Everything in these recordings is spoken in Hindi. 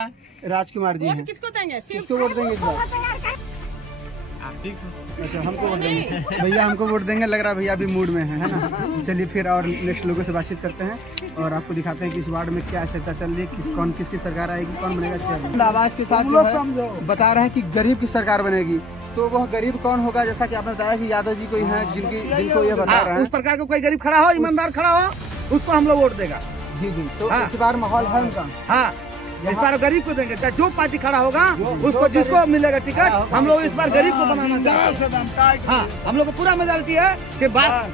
राजकुमार जी हैं। किसको देंगे? किसको वोट देंगे इस बार? अच्छा, हमको वोट देंगे। भैया हमको वोट देंगे, लग रहा है भैया अभी मूड में है ना। चलिए फिर और नेक्स्ट लोगों से बातचीत करते हैं और आपको दिखाते हैं कि इस वार्ड में क्या चर्चा चल रही है, किसकी सरकार आएगी, कौन बनेगा चेयरमैन। आवाज के साथ जो है बता रहे हैं कि गरीब की सरकार बनेगी, तो वह गरीब कौन होगा? जैसा कि आपने बताया कि यादव जी कोई हैं जिनको ये बता रहा है। उस प्रकार का कोई गरीब खड़ा हो, ईमानदार खड़ा हो, उसको हम लोग वोट देगा। जी जी, तो इस बार माहौल है उनका। हाँ, इस बार गरीब को देंगे, चाहे जो पार्टी खड़ा होगा उसको, जिसको मिलेगा टिकट, हम लोग इस बार गरीब को बनाना चाहते हैं। हाँ, हम लोग को पूरा मेजोरिटी है कि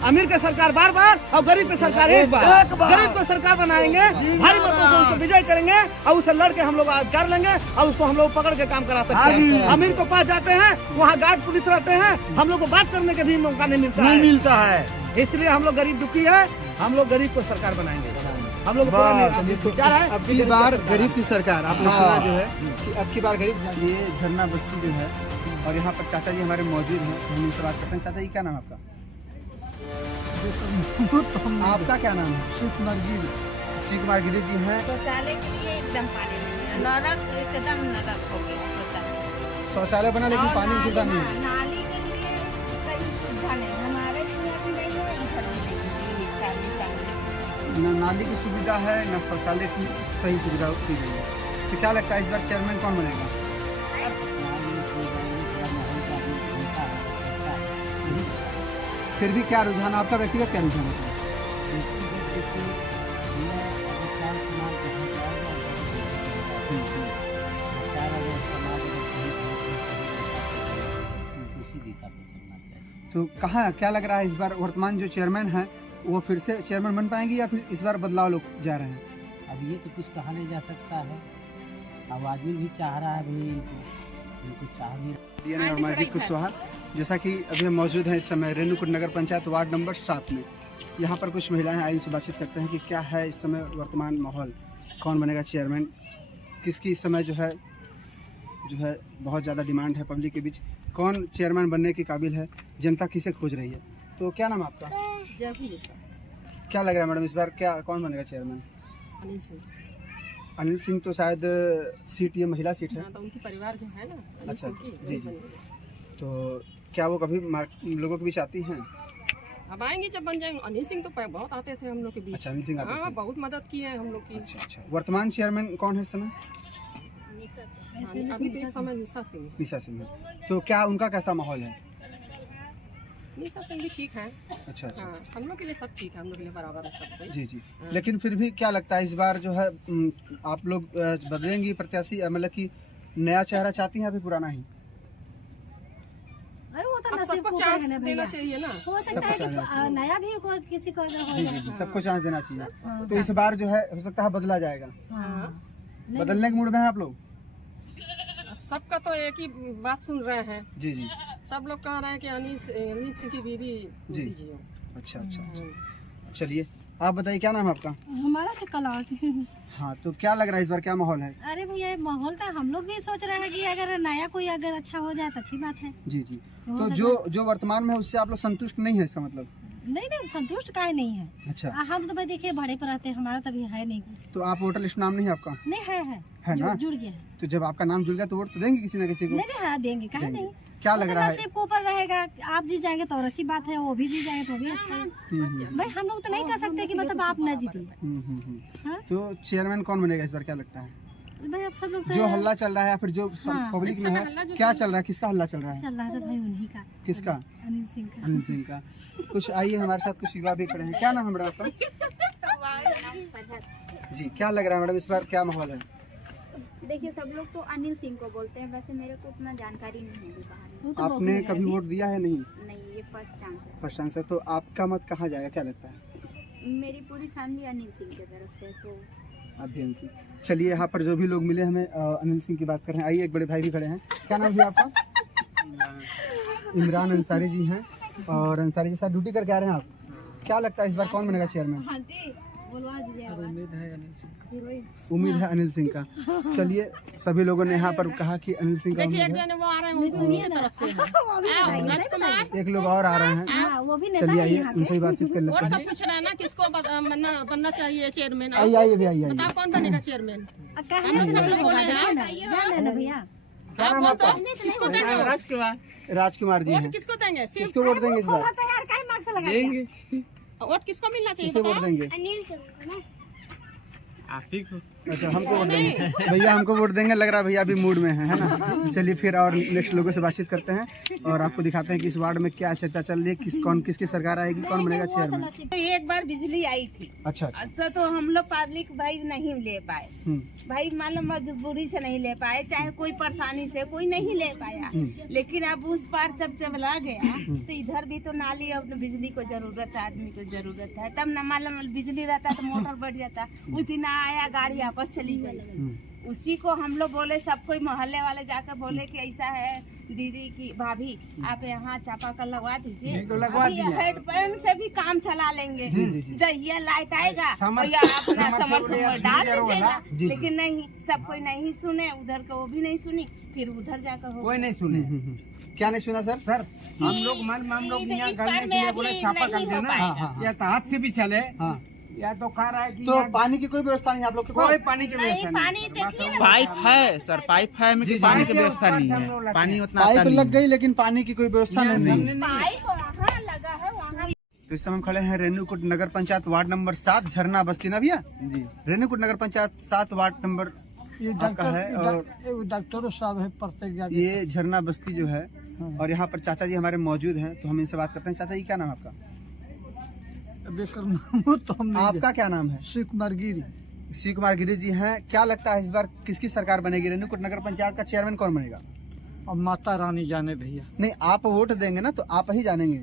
अमीर की सरकार बार बार और गरीब की सरकार एक बार। गरीब को सरकार बनाएंगे, भारी मतों से उसको विजय करेंगे और उससे लड़के हम लोग कर लेंगे और उसको हम लोग पकड़ के काम करा सकते हैं। अमीर को पास जाते हैं, वहाँ गार्ड पुलिस रहते हैं, हम लोग को बात करने के भी मौका नहीं मिलता है। इसलिए हम लोग गरीब दुखी है, हम लोग गरीब को सरकार बनाएंगे। हम लोग अब की बार गरीब की सरकार आपने सुना जो है कि अब की बार गरीब। ये झरना बस्ती जो है और यहाँ पर चाचा जी हमारे मौजूद हैं, हम उनसे बात करते हैं। चाचा जी क्या नाम है आपका? आपका क्या नाम है? शिव कुमार गिरी। श्री कुमार गिरी जी हैं। शौचालय के लिए एकदम पानी नहीं है, नरक एकदम नरक हो गया शौचालय। शौचालय बना लेकिन पानी की सुविधा नहीं है। नाली के लिए कहीं सुविधा नहीं, हमारे लिए भी नहीं है, इधर भी नहीं है। न नाली की सुविधा है, न शौचालय की सही सुविधा की गई है। तो क्या लगता है इस बार चेयरमैन कौन बनेगा? फिर भी क्या रुझान, आपका व्यक्तिगत क्या रुझान होता है? तो कहाँ क्या लग रहा है इस बार वर्तमान जो चेयरमैन है वो फिर से चेयरमैन बन पाएंगे या फिर इस बार बदलाव लोग जा रहे हैं? अब ये तो कुछ कहा नहीं जा सकता है। अब आदमी भी चाह रहा है भाई, इनको चाह भी अमरजीत कुशवाहा, जैसा कि अभी हम मौजूद हैं इस समय रेणुकूट नगर पंचायत वार्ड नंबर 7 में। यहाँ पर कुछ महिलाएं आई, इनसे बातचीत करते हैं कि क्या है इस समय वर्तमान माहौल, कौन बनेगा चेयरमैन, किसकी इस समय जो है बहुत ज़्यादा डिमांड है पब्लिक के बीच, कौन चेयरमैन बनने के काबिल है, जनता किसे खोज रही है। तो क्या नाम है आपका? क्या लग रहा है मैडम इस बार कौन बनेगा चेयरमैन? अनिल सिंह। अनिल सिंह तो शायद सीट, ये महिला सीट है। तो उनकी परिवार जो है ना, अच्छा जी जी। तो क्या वो कभी लोगों के बीच आती हैं? अब आएंगे जब बन जाएंगे। अनिल सिंह तो बहुत आते थे हम लोग के बीच। अच्छा, अनिल सिंह आते थे। बहुत मदद की है हम लोग की। अच्छा। वर्तमान चेयरमैन कौन है इस समय? अभी तो इस समय निशा सिंह। निशा सिंह है। तो क्या उनका कैसा माहौल है? निशा सिंह भी ठीक है। अच्छा। हम लोग के लिए सब ठीक है, हम लोग के लिए बराबर है सब कुछ। जी। लेकिन फिर भी क्या लगता है इस बार जो है आप लोग बदलेंगी प्रत्याशी, मतलब कि नया चेहरा चाहती हैं अभी पुराना ही? अरे वो तो नसीब सबको को चांस देना चाहिए ना। हो सकता है कि नया भी कोई किसी को अगर हो जाए। जी, सबको चांस देना चाहिए। तो इस बार जो है हो सकता है बदला जाएगा। बदलने के मूड में है आप लोग? सबका तो एक ही बात सुन रहे हैं। जी। सब लोग कह रहे हैं कि अनिल सिंह की बीवी दीजिए। अच्छा। चलिए आप बताइए क्या नाम है आपका? हमारा तो कला। हाँ, तो क्या लग रहा है इस बार क्या माहौल है? अरे भैया माहौल तो हम लोग भी सोच रहे हैं कि अगर नया कोई अगर अच्छा हो जाए तो अच्छी बात है। जी। तो जो वर्तमान में है उससे आप लोग संतुष्ट नहीं है, इसका मतलब? नहीं, संतुष्ट काहे नहीं है। अच्छा। हम तो भाई देखिए भाड़े पर रहते हैं, हमारा तो अभी है नहीं कुछ। तो आप वोटर लिस्ट नाम नहीं है आपका? नहीं है ना? जुड़ गया है। तो जब आपका नाम जुड़ गया तो वोट तो देंगे किसी न किसी को? नहीं हाँ देंगे, काहे नहीं। क्या लग रहा है? नसीब के ऊपर रहेगा, आप जीत जाएंगे तो और अच्छी बात है, वो भी जीत जाएंगे तो भी अच्छा है। भाई हम लोग तो नहीं कह सकते कि मतलब आप न जीते। तो चेयरमैन कौन बनेगा इस बार क्या लगता है? भाई अब सब लोग जो हल्ला चल रहा है या फिर जो पब्लिक में है, क्या चल रहा है, किसका हल्ला चल रहा है? चल रहा है भाई उन्हीं का। किसका? अनिल सिंह का। अनिल सिंह का। कुछ आइए हमारे साथ, कुछ युवा भी खड़े हैं। क्या नाम है मैडम आपका? जी, क्या लग रहा है मैडम इस बार क्या माहौल है? देखिए सब लोग तो अनिल सिंह को बोलते हैं, वैसे मेरे को उतना जानकारी नहीं है। आपने कभी वोट दिया है? नहीं, ये फर्स्ट चांस है। फर्स्ट चांस है। तो आपका मत कहाँ जाएगा, क्या लगता है? मेरी पूरी फैमिली अनिल सिंह की तरफ से, तो अभियान सिंह। चलिए यहाँ पर जो भी लोग मिले हमें अनिल सिंह की बात कर रहे हैं। आइए, एक बड़े भाई भी खड़े हैं। क्या नाम है आपका? इमरान अंसारी जी हैं और अंसारी के साथ ड्यूटी करके आ रहे हैं आप। क्या लगता है इस बार कौन बनेगा चेयरमैन? बोलवा दीजिएगा। उम्मीद है अनिल सिंह का। चलिए, सभी लोगों ने यहाँ पर कहा कि अनिल सिंह का उम्मीद है। एक लोग और आ रहे हैं, हाँ, वो भी नेता चलिए है आइए यहाँ उनसे ही बातचीत कर लेते हैं। पूछ रहे हैं ना किसको बनना चाहिए चेयरमैन। आइए आइए भैया आइए बताओ कौन बनेगा चेयरमैन। कहने से नहीं होगा, देखिए ना, जान रहे ना भैया। किसको देंगे राजकुमार जी हैं। वोट किसको देंगे सिर्फ किसको वोट देंगे इस बार? तो यार कहीं मार्क्स लगा वोट किसको मिलना चाहिए किसे वोट बताओ? देंगे? अच्छा, हमको वोट देंगे भैया, हमको वोट देंगे लग रहा है भैया अभी मूड में है ना। चलिए फिर और नेक्स्ट लोगों से बातचीत करते हैं और आपको दिखाते हैं कि इस वार्ड में क्या चर्चा चल रही है, किसकी सरकार आएगी, कौन बनेगा चेयरमैन। एक बार बिजली आई थी, अच्छा अच्छा। अच्छा तो हम लोग पब्लिक भाई नहीं ले पाए, भाई मान लो मजबूरी से नहीं ले पाए, चाहे कोई परेशानी से कोई नहीं ले पाया। लेकिन अब उस पार जब चला गया तो इधर भी तो नाली और बिजली को जरूरत है, आदमी को जरूरत है, तब न मालूम बिजली रहता तो मोटर बढ़ जाता। उस दिन आया गाड़ी वापस चली गई। उसी को हम लोग बोले, सब कोई मोहल्ले वाले जाकर बोले कि ऐसा है दीदी की भाभी आप यहाँ चापाकल लगवा दीजिए, हेडपम्प से भी काम चला लेंगे, जहिया लाइट आएगा या अपना समर डाल दीजिएगा। लेकिन नहीं, सब कोई नहीं सुने, उधर का वो भी नहीं सुनी, फिर उधर जाकर कोई नहीं सुने। क्या नहीं सुना सर? सर हम लोग यहाँ करने के लिए बोले छापा कर देना, या तो हाथ से भी चले, या तो कह रहा है कि तो पानी की कोई व्यवस्था नहीं है आप लोग के पास? कोई पानी की व्यवस्था नहीं। पानी देखिए ना, पाइप है सर, पाइप है, लेकिन पानी की व्यवस्था नहीं है। पानी उतना आता पाइप नहीं लग है। गई लेकिन पानी की कोई व्यवस्था नहीं है। पाइप वहाँ लगा है वहाँ। तो इस समय हम खड़े हैं रेणुकूट नगर पंचायत वार्ड नंबर 7 झरना बस्ती ना भैया जी। रेणुकूट नगर पंचायत 7 वार्ड नंबर आपका है और डॉक्टर साहब है प्रत्येक। ये झरना बस्ती जो है और यहाँ पर चाचा जी हमारे मौजूद हैं, तो हम इनसे बात करते हैं। चाचा जी क्या नाम है आपका? तो हम आपका क्या नाम है? शिव कुमार गिरी। शिव कुमार गिरी जी हैं। क्या लगता है इस बार किसकी सरकार बनेगी? रेणुकूट नगर पंचायत का चेयरमैन कौन बनेगा? अब माता रानी जाने भैया। नहीं, आप वोट देंगे ना, तो आप ही जानेंगे।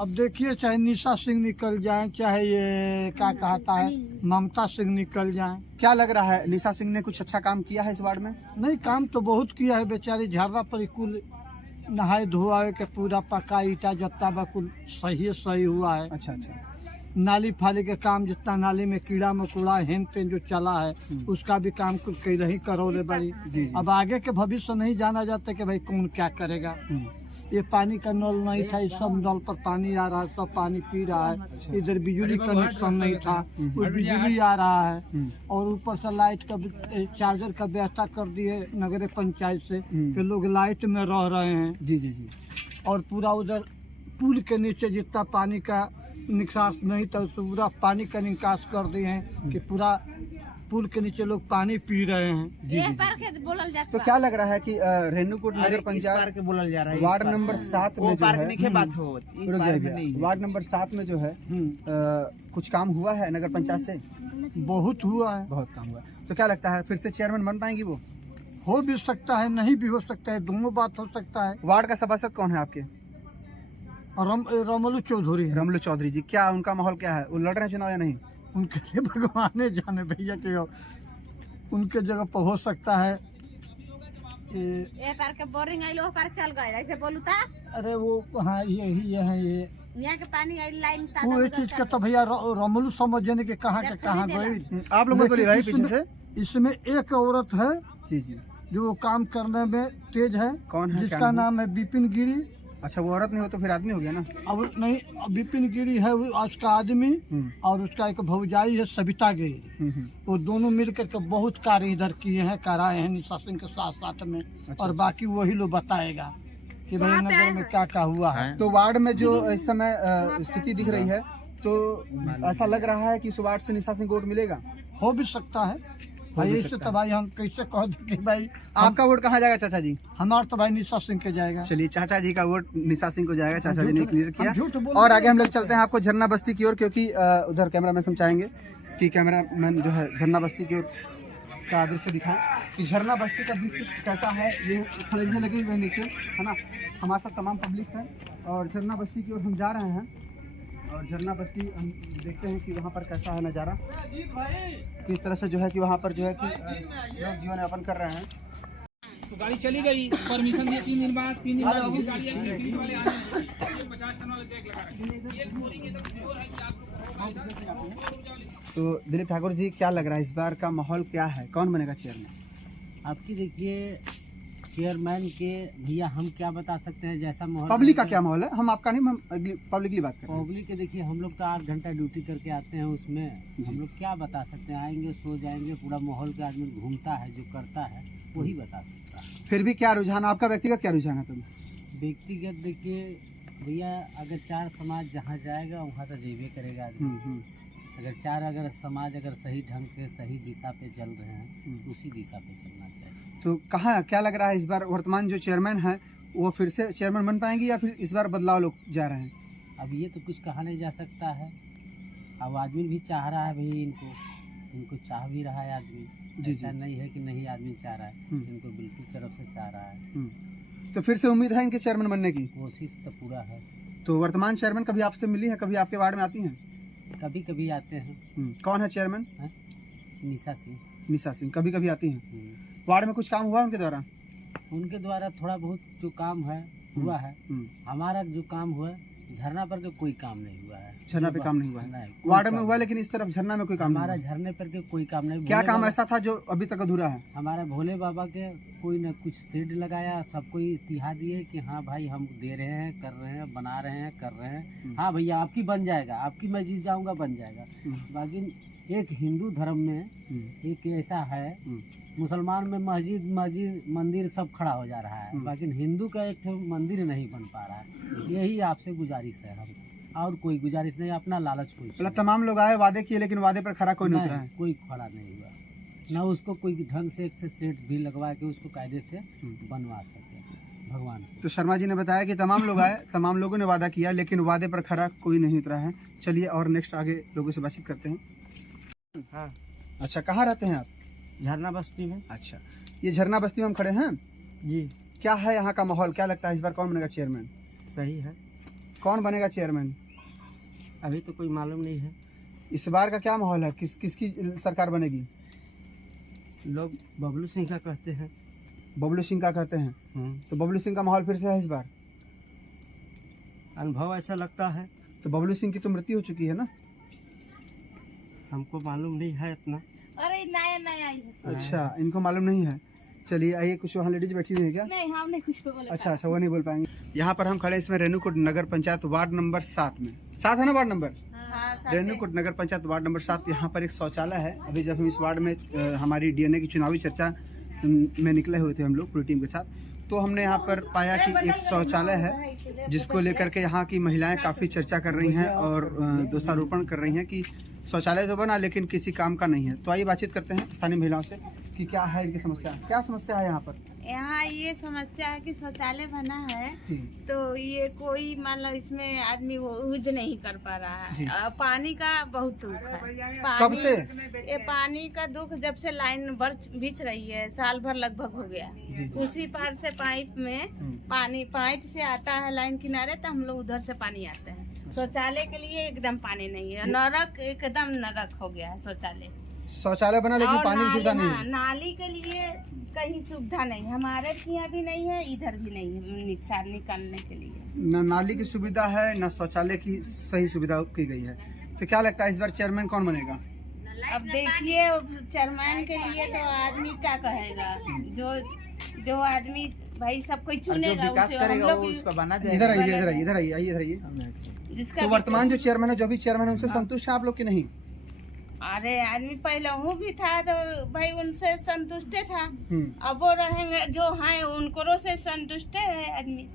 अब देखिए, चाहे निशा सिंह निकल जाए, चाहे ये क्या कहता है ममता सिंह निकल जाए। क्या लग रहा है निशा सिंह ने कुछ अच्छा काम किया है इस वार्ड में? नहीं, काम तो बहुत किया है, बेचारी झर्रा पर कुल नहाए धोआए के पूरा पक्का ईटा जत्ता बकुल सही हुआ है। अच्छा अच्छा। नाली फाली के काम, जितना नाली में कीड़ा मकोड़ा हेन तेन जो चला है उसका भी काम कुछ कई रही करोड़े बड़ी। अब आगे के भविष्य नहीं जाना जाता कि भाई कौन क्या करेगा। ये पानी का नल नहीं था, इस सब नल पर पानी आ रहा है, सब पानी पी रहा है। इधर बिजली कनेक्शन नहीं था, वो बिजली आ रहा है। और ऊपर से लाइट का चार्जर का व्यवस्था कर दिए नगर पंचायत से कि लोग लाइट में रह रहे हैं। जी जी जी। और पूरा उधर पुल के नीचे जितना पानी का निकास नहीं था, उससे पूरा पानी का निकास कर दिए हैं कि पूरा पुल के नीचे लोग पानी पी रहे हैं। जी जी। तो क्या लग रहा है कि रेणुकूट नगर पंचायत बोला जा रहा है वार्ड नंबर 7 में जो है बात हो वार्ड नंबर 7 में जो है कुछ काम हुआ है नगर पंचायत से? बहुत हुआ है, बहुत काम हुआ। तो क्या लगता है फिर से चेयरमैन बन पाएंगी वो? हो भी सकता है, नहीं भी हो सकता है, दोनों बात हो सकता है। वार्ड का सभासद कौन है आपके? रमलू चौधरी। रमलू चौधरी जी। क्या उनका माहौल क्या है? वो लड़ रहे हैं चुनाव या नहीं? उनके लिए भगवान जाने भैया के उनके जगह पर हो सकता है। ये पार के बोरिंग आई लो पार चल गए, ऐसे बोलू ता। अरे वो हाँ, ये है ये यहाँ के पानी आई लाइन वो ये चीज का तो भैया रमलू समझने के कहाँ के कहाँ गई। आप लोग बोलिए भाई पीछे से। इसमें एक औरत है जी जी जो काम करने में तेज है। कौन है? जिसका नाम है विपिन गिरी। अच्छा, वो औरत नहीं हो तो फिर आदमी हो गया ना? अब नहीं, विपिन गिरी है वो आज का आदमी, और उसका एक भौजाई है सविता गिरी। वो दोनों मिलकर के बहुत कार्य इधर किए हैं, कराए हैं निशा सिंह के साथ साथ में। और बाकी वही लोग बताएगा कि भाई नगर में क्या क्या हुआ है। तो वार्ड में जो इस समय स्थिति दिख रही है, तो ऐसा लग रहा है कि इस वार्ड से निशा सिंह को वोट मिलेगा? हो भी सकता है भाई, ऐसे तो भाई हम कैसे कह दें कि भाई आपका वोट कहाँ जाएगा चाचा जी? हमारा तो भाई निशा सिंह के जाएगा। चलिए, चाचा जी का वोट निशा सिंह को जाएगा, चाचा जी ने क्लियर किया। और आगे हम लोग चलते हैं आपको झरना बस्ती की ओर, क्योंकि उधर कैमरा मैन समझाएंगे कि कैमरा मैन जो है झरना बस्ती की ओर का दृश्य दिखाएं कि झरना बस्ती का दृश्य कैसा है। ये खड़े लगे हुए नीचे है ना, हमारे साथ तमाम पब्लिक है और झरना बस्ती की ओर हम जा रहे हैं। और झरना बस्ती हम देखते हैं कि वहाँ पर कैसा है नज़ारा, किस तरह से जो है कि वहाँ पर जो है कि लोग जीवन यापन कर रहे हैं। तो गाड़ी चली गई, परमिशन दिए 3 दिन बाद, 3 दिन बाद गाड़ी आई, मिस्त्री वाले आए, 50 टन वाला चेक लगा रहे हैं। तो दिलीप ठाकुर जी, क्या लग रहा है इस बार का माहौल क्या है, कौन बनेगा चेयरमैन? आपकी देखिए चेयरमैन के भैया हम क्या बता सकते हैं, जैसा माहौल पब्लिक का क्या माहौल है, हम आपका नहीं, हम पब्लिकली बात कर रहे हैं। पब्लिक के देखिए हम लोग तो 8 घंटा ड्यूटी करके आते हैं, उसमें हम लोग क्या बता सकते हैं, आएंगे सो जाएंगे, पूरा माहौल का आदमी घूमता है, जो करता है वही बता सकता है। फिर भी क्या रुझान, आपका व्यक्तिगत क्या रुझान है? तुम व्यक्तिगत देखिए भैया, अगर 4 समाज जहाँ जाएगा वहाँ तो जेबे करेगा आदमी। अगर समाज अगर सही ढंग से सही दिशा पे चल रहे हैं, उसी दिशा पे चलना चाहिए। तो कहाँ क्या लग रहा है इस बार वर्तमान जो चेयरमैन है वो फिर से चेयरमैन बन पाएंगे या फिर इस बार बदलाव लोग जा रहे हैं? अब ये तो कुछ कहा नहीं जा सकता है। अब आदमी भी चाह रहा है भाई, इनको चाह भी रहा है आदमी, ऐसा नहीं है कि नहीं आदमी चाह रहा है, इनको बिल्कुल तरफ से चाह रहा है। तो फिर से उम्मीद है इनके चेयरमैन बनने की? कोशिश तो पूरा है। तो वर्तमान चेयरमैन कभी आपसे मिली है, कभी आपके वार्ड में आती हैं? कभी कभी आते हैं। कौन है चेयरमैन? निशा सिंह। निशा सिंह कभी कभी आती हैं। वार्ड में कुछ काम हुआ उनके द्वारा? उनके द्वारा थोड़ा बहुत जो काम है हुआ है। हमारा जो काम हुआ झरना पर के कोई काम नहीं हुआ है। झरना पे काम नहीं हुआ है? वार्ड में हुआ, लेकिन इस तरफ झरना में कोई काम नहीं हमारा हुआ। झरने पर के कोई काम नहीं। क्या काम ऐसा था जो अभी तक अधूरा है? हमारे भोले बाबा के कोई न कुछ शेड लगाया, सबको इतिहाद दिए कि हाँ भाई हम दे रहे हैं, कर रहे हैं, बना रहे हैं, कर रहे हैं। हाँ भैया आपकी बन जाएगा, आपकी मस्जिद जाऊंगा बन जाएगा। बाकी एक हिंदू धर्म में एक ऐसा है, मुसलमान में मस्जिद मंदिर सब खड़ा हो जा रहा है, लेकिन हिंदू का एक मंदिर नहीं बन पा रहा है। यही आपसे गुजारिश है हम, और कोई गुजारिश नहीं, अपना लालच कोई। मतलब तमाम लोग आए, वादे किए, लेकिन वादे पर खरा कोई नहीं उतरा है। कोई खड़ा नहीं हुआ, न उसको कोई ढंग से एक सेट भी लगवा के उसको कायदे से बनवा सके भगवान। तो शर्मा जी ने बताया कि तमाम लोग आए, तमाम लोगों ने वादा किया, लेकिन वादे पर खरा कोई नहीं उतरा है। चलिए और नेक्स्ट आगे लोगों से बातचीत करते हैं। हाँ। अच्छा, कहाँ रहते हैं आप? झरना बस्ती में। अच्छा, ये झरना बस्ती में हम खड़े हैं जी। क्या है यहाँ का माहौल, क्या लगता है इस बार कौन बनेगा चेयरमैन? सही है। कौन बनेगा चेयरमैन? अभी तो कोई मालूम नहीं है। इस बार का क्या माहौल है, किसकी सरकार बनेगी? लोग बबलू सिंह का कहते हैं। बबलू सिंह का कहते हैं। तो बबलू सिंह का माहौल फिर से है इस बार? अनुभव ऐसा लगता है। तो बबलू सिंह की तो मृत्यु हो चुकी है ना? हमको मालूम नहीं है इतना। अरे नया अच्छा, इनको मालूम नहीं है। चलिए आइए, कुछ वहाँ लेडीज बैठी हुई है क्या? नहीं, हमने कुछ बोला। अच्छा, वो नहीं बोल पाएंगे। यहाँ पर हम खड़े इसमें रेणुकूट नगर पंचायत वार्ड नंबर 7 में। 7 है ना वार्ड नंबर? रेणुकूट नगर पंचायत वार्ड नंबर 7। यहाँ पर एक शौचालय है। अभी जब हम इस वार्ड में हमारी डीएनए की चुनावी चर्चा में निकले हुए थे हम लोग पूरी टीम के साथ, तो हमने यहाँ पर पाया कि एक शौचालय है जिसको लेकर के यहाँ की महिलाएं काफ़ी चर्चा कर रही हैं और दोषारोपण कर रही हैं कि शौचालय तो बना लेकिन किसी काम का नहीं है। तो आइए बातचीत करते हैं स्थानीय महिलाओं से कि क्या है इनकी समस्या, क्या समस्या है यहाँ पर? यहाँ ये समस्या है कि शौचालय बना है तो ये कोई मान लो इसमें आदमी यूज नहीं कर पा रहा है। पानी का बहुत दुख है। कब से? ये पानी का दुख जब से लाइन बिछ रही है, साल भर लगभग हो गया। उसी पार से पाइप में पाइप से आता है लाइन किनारे, तो हम लोग उधर से पानी आते हैं। शौचालय के लिए एकदम पानी नहीं है, नरक एकदम नरक हो गया है शौचालय। शौचालय बना लेकिन पानी की सुविधा नहीं है। नाली के लिए कहीं सुविधा नहीं, हमारे यहाँ भी नहीं है, इधर भी नहीं है निकालने के लिए। न नाली की सुविधा है, न शौचालय की सही सुविधा की गई है। तो क्या लगता है इस बार चेयरमैन कौन बनेगा? अब देखिए, चेयरमैन के लिए तो आदमी क्या कहेगा, जो आदमी भाई सब कोई चुनेगा उसे हम लोग उसका बना जाएगा। इधर आइए। तो वर्तमान जो चेयरमैन है, जो भी चेयरमैन है, उनसे संतुष्ट है आप लोग की नहीं? अरे आदमी पहले वो भी था तो भाई उनसे संतुष्ट था, अब वो रहेंगे जो हैं उनको से संतुष्ट है आदमी।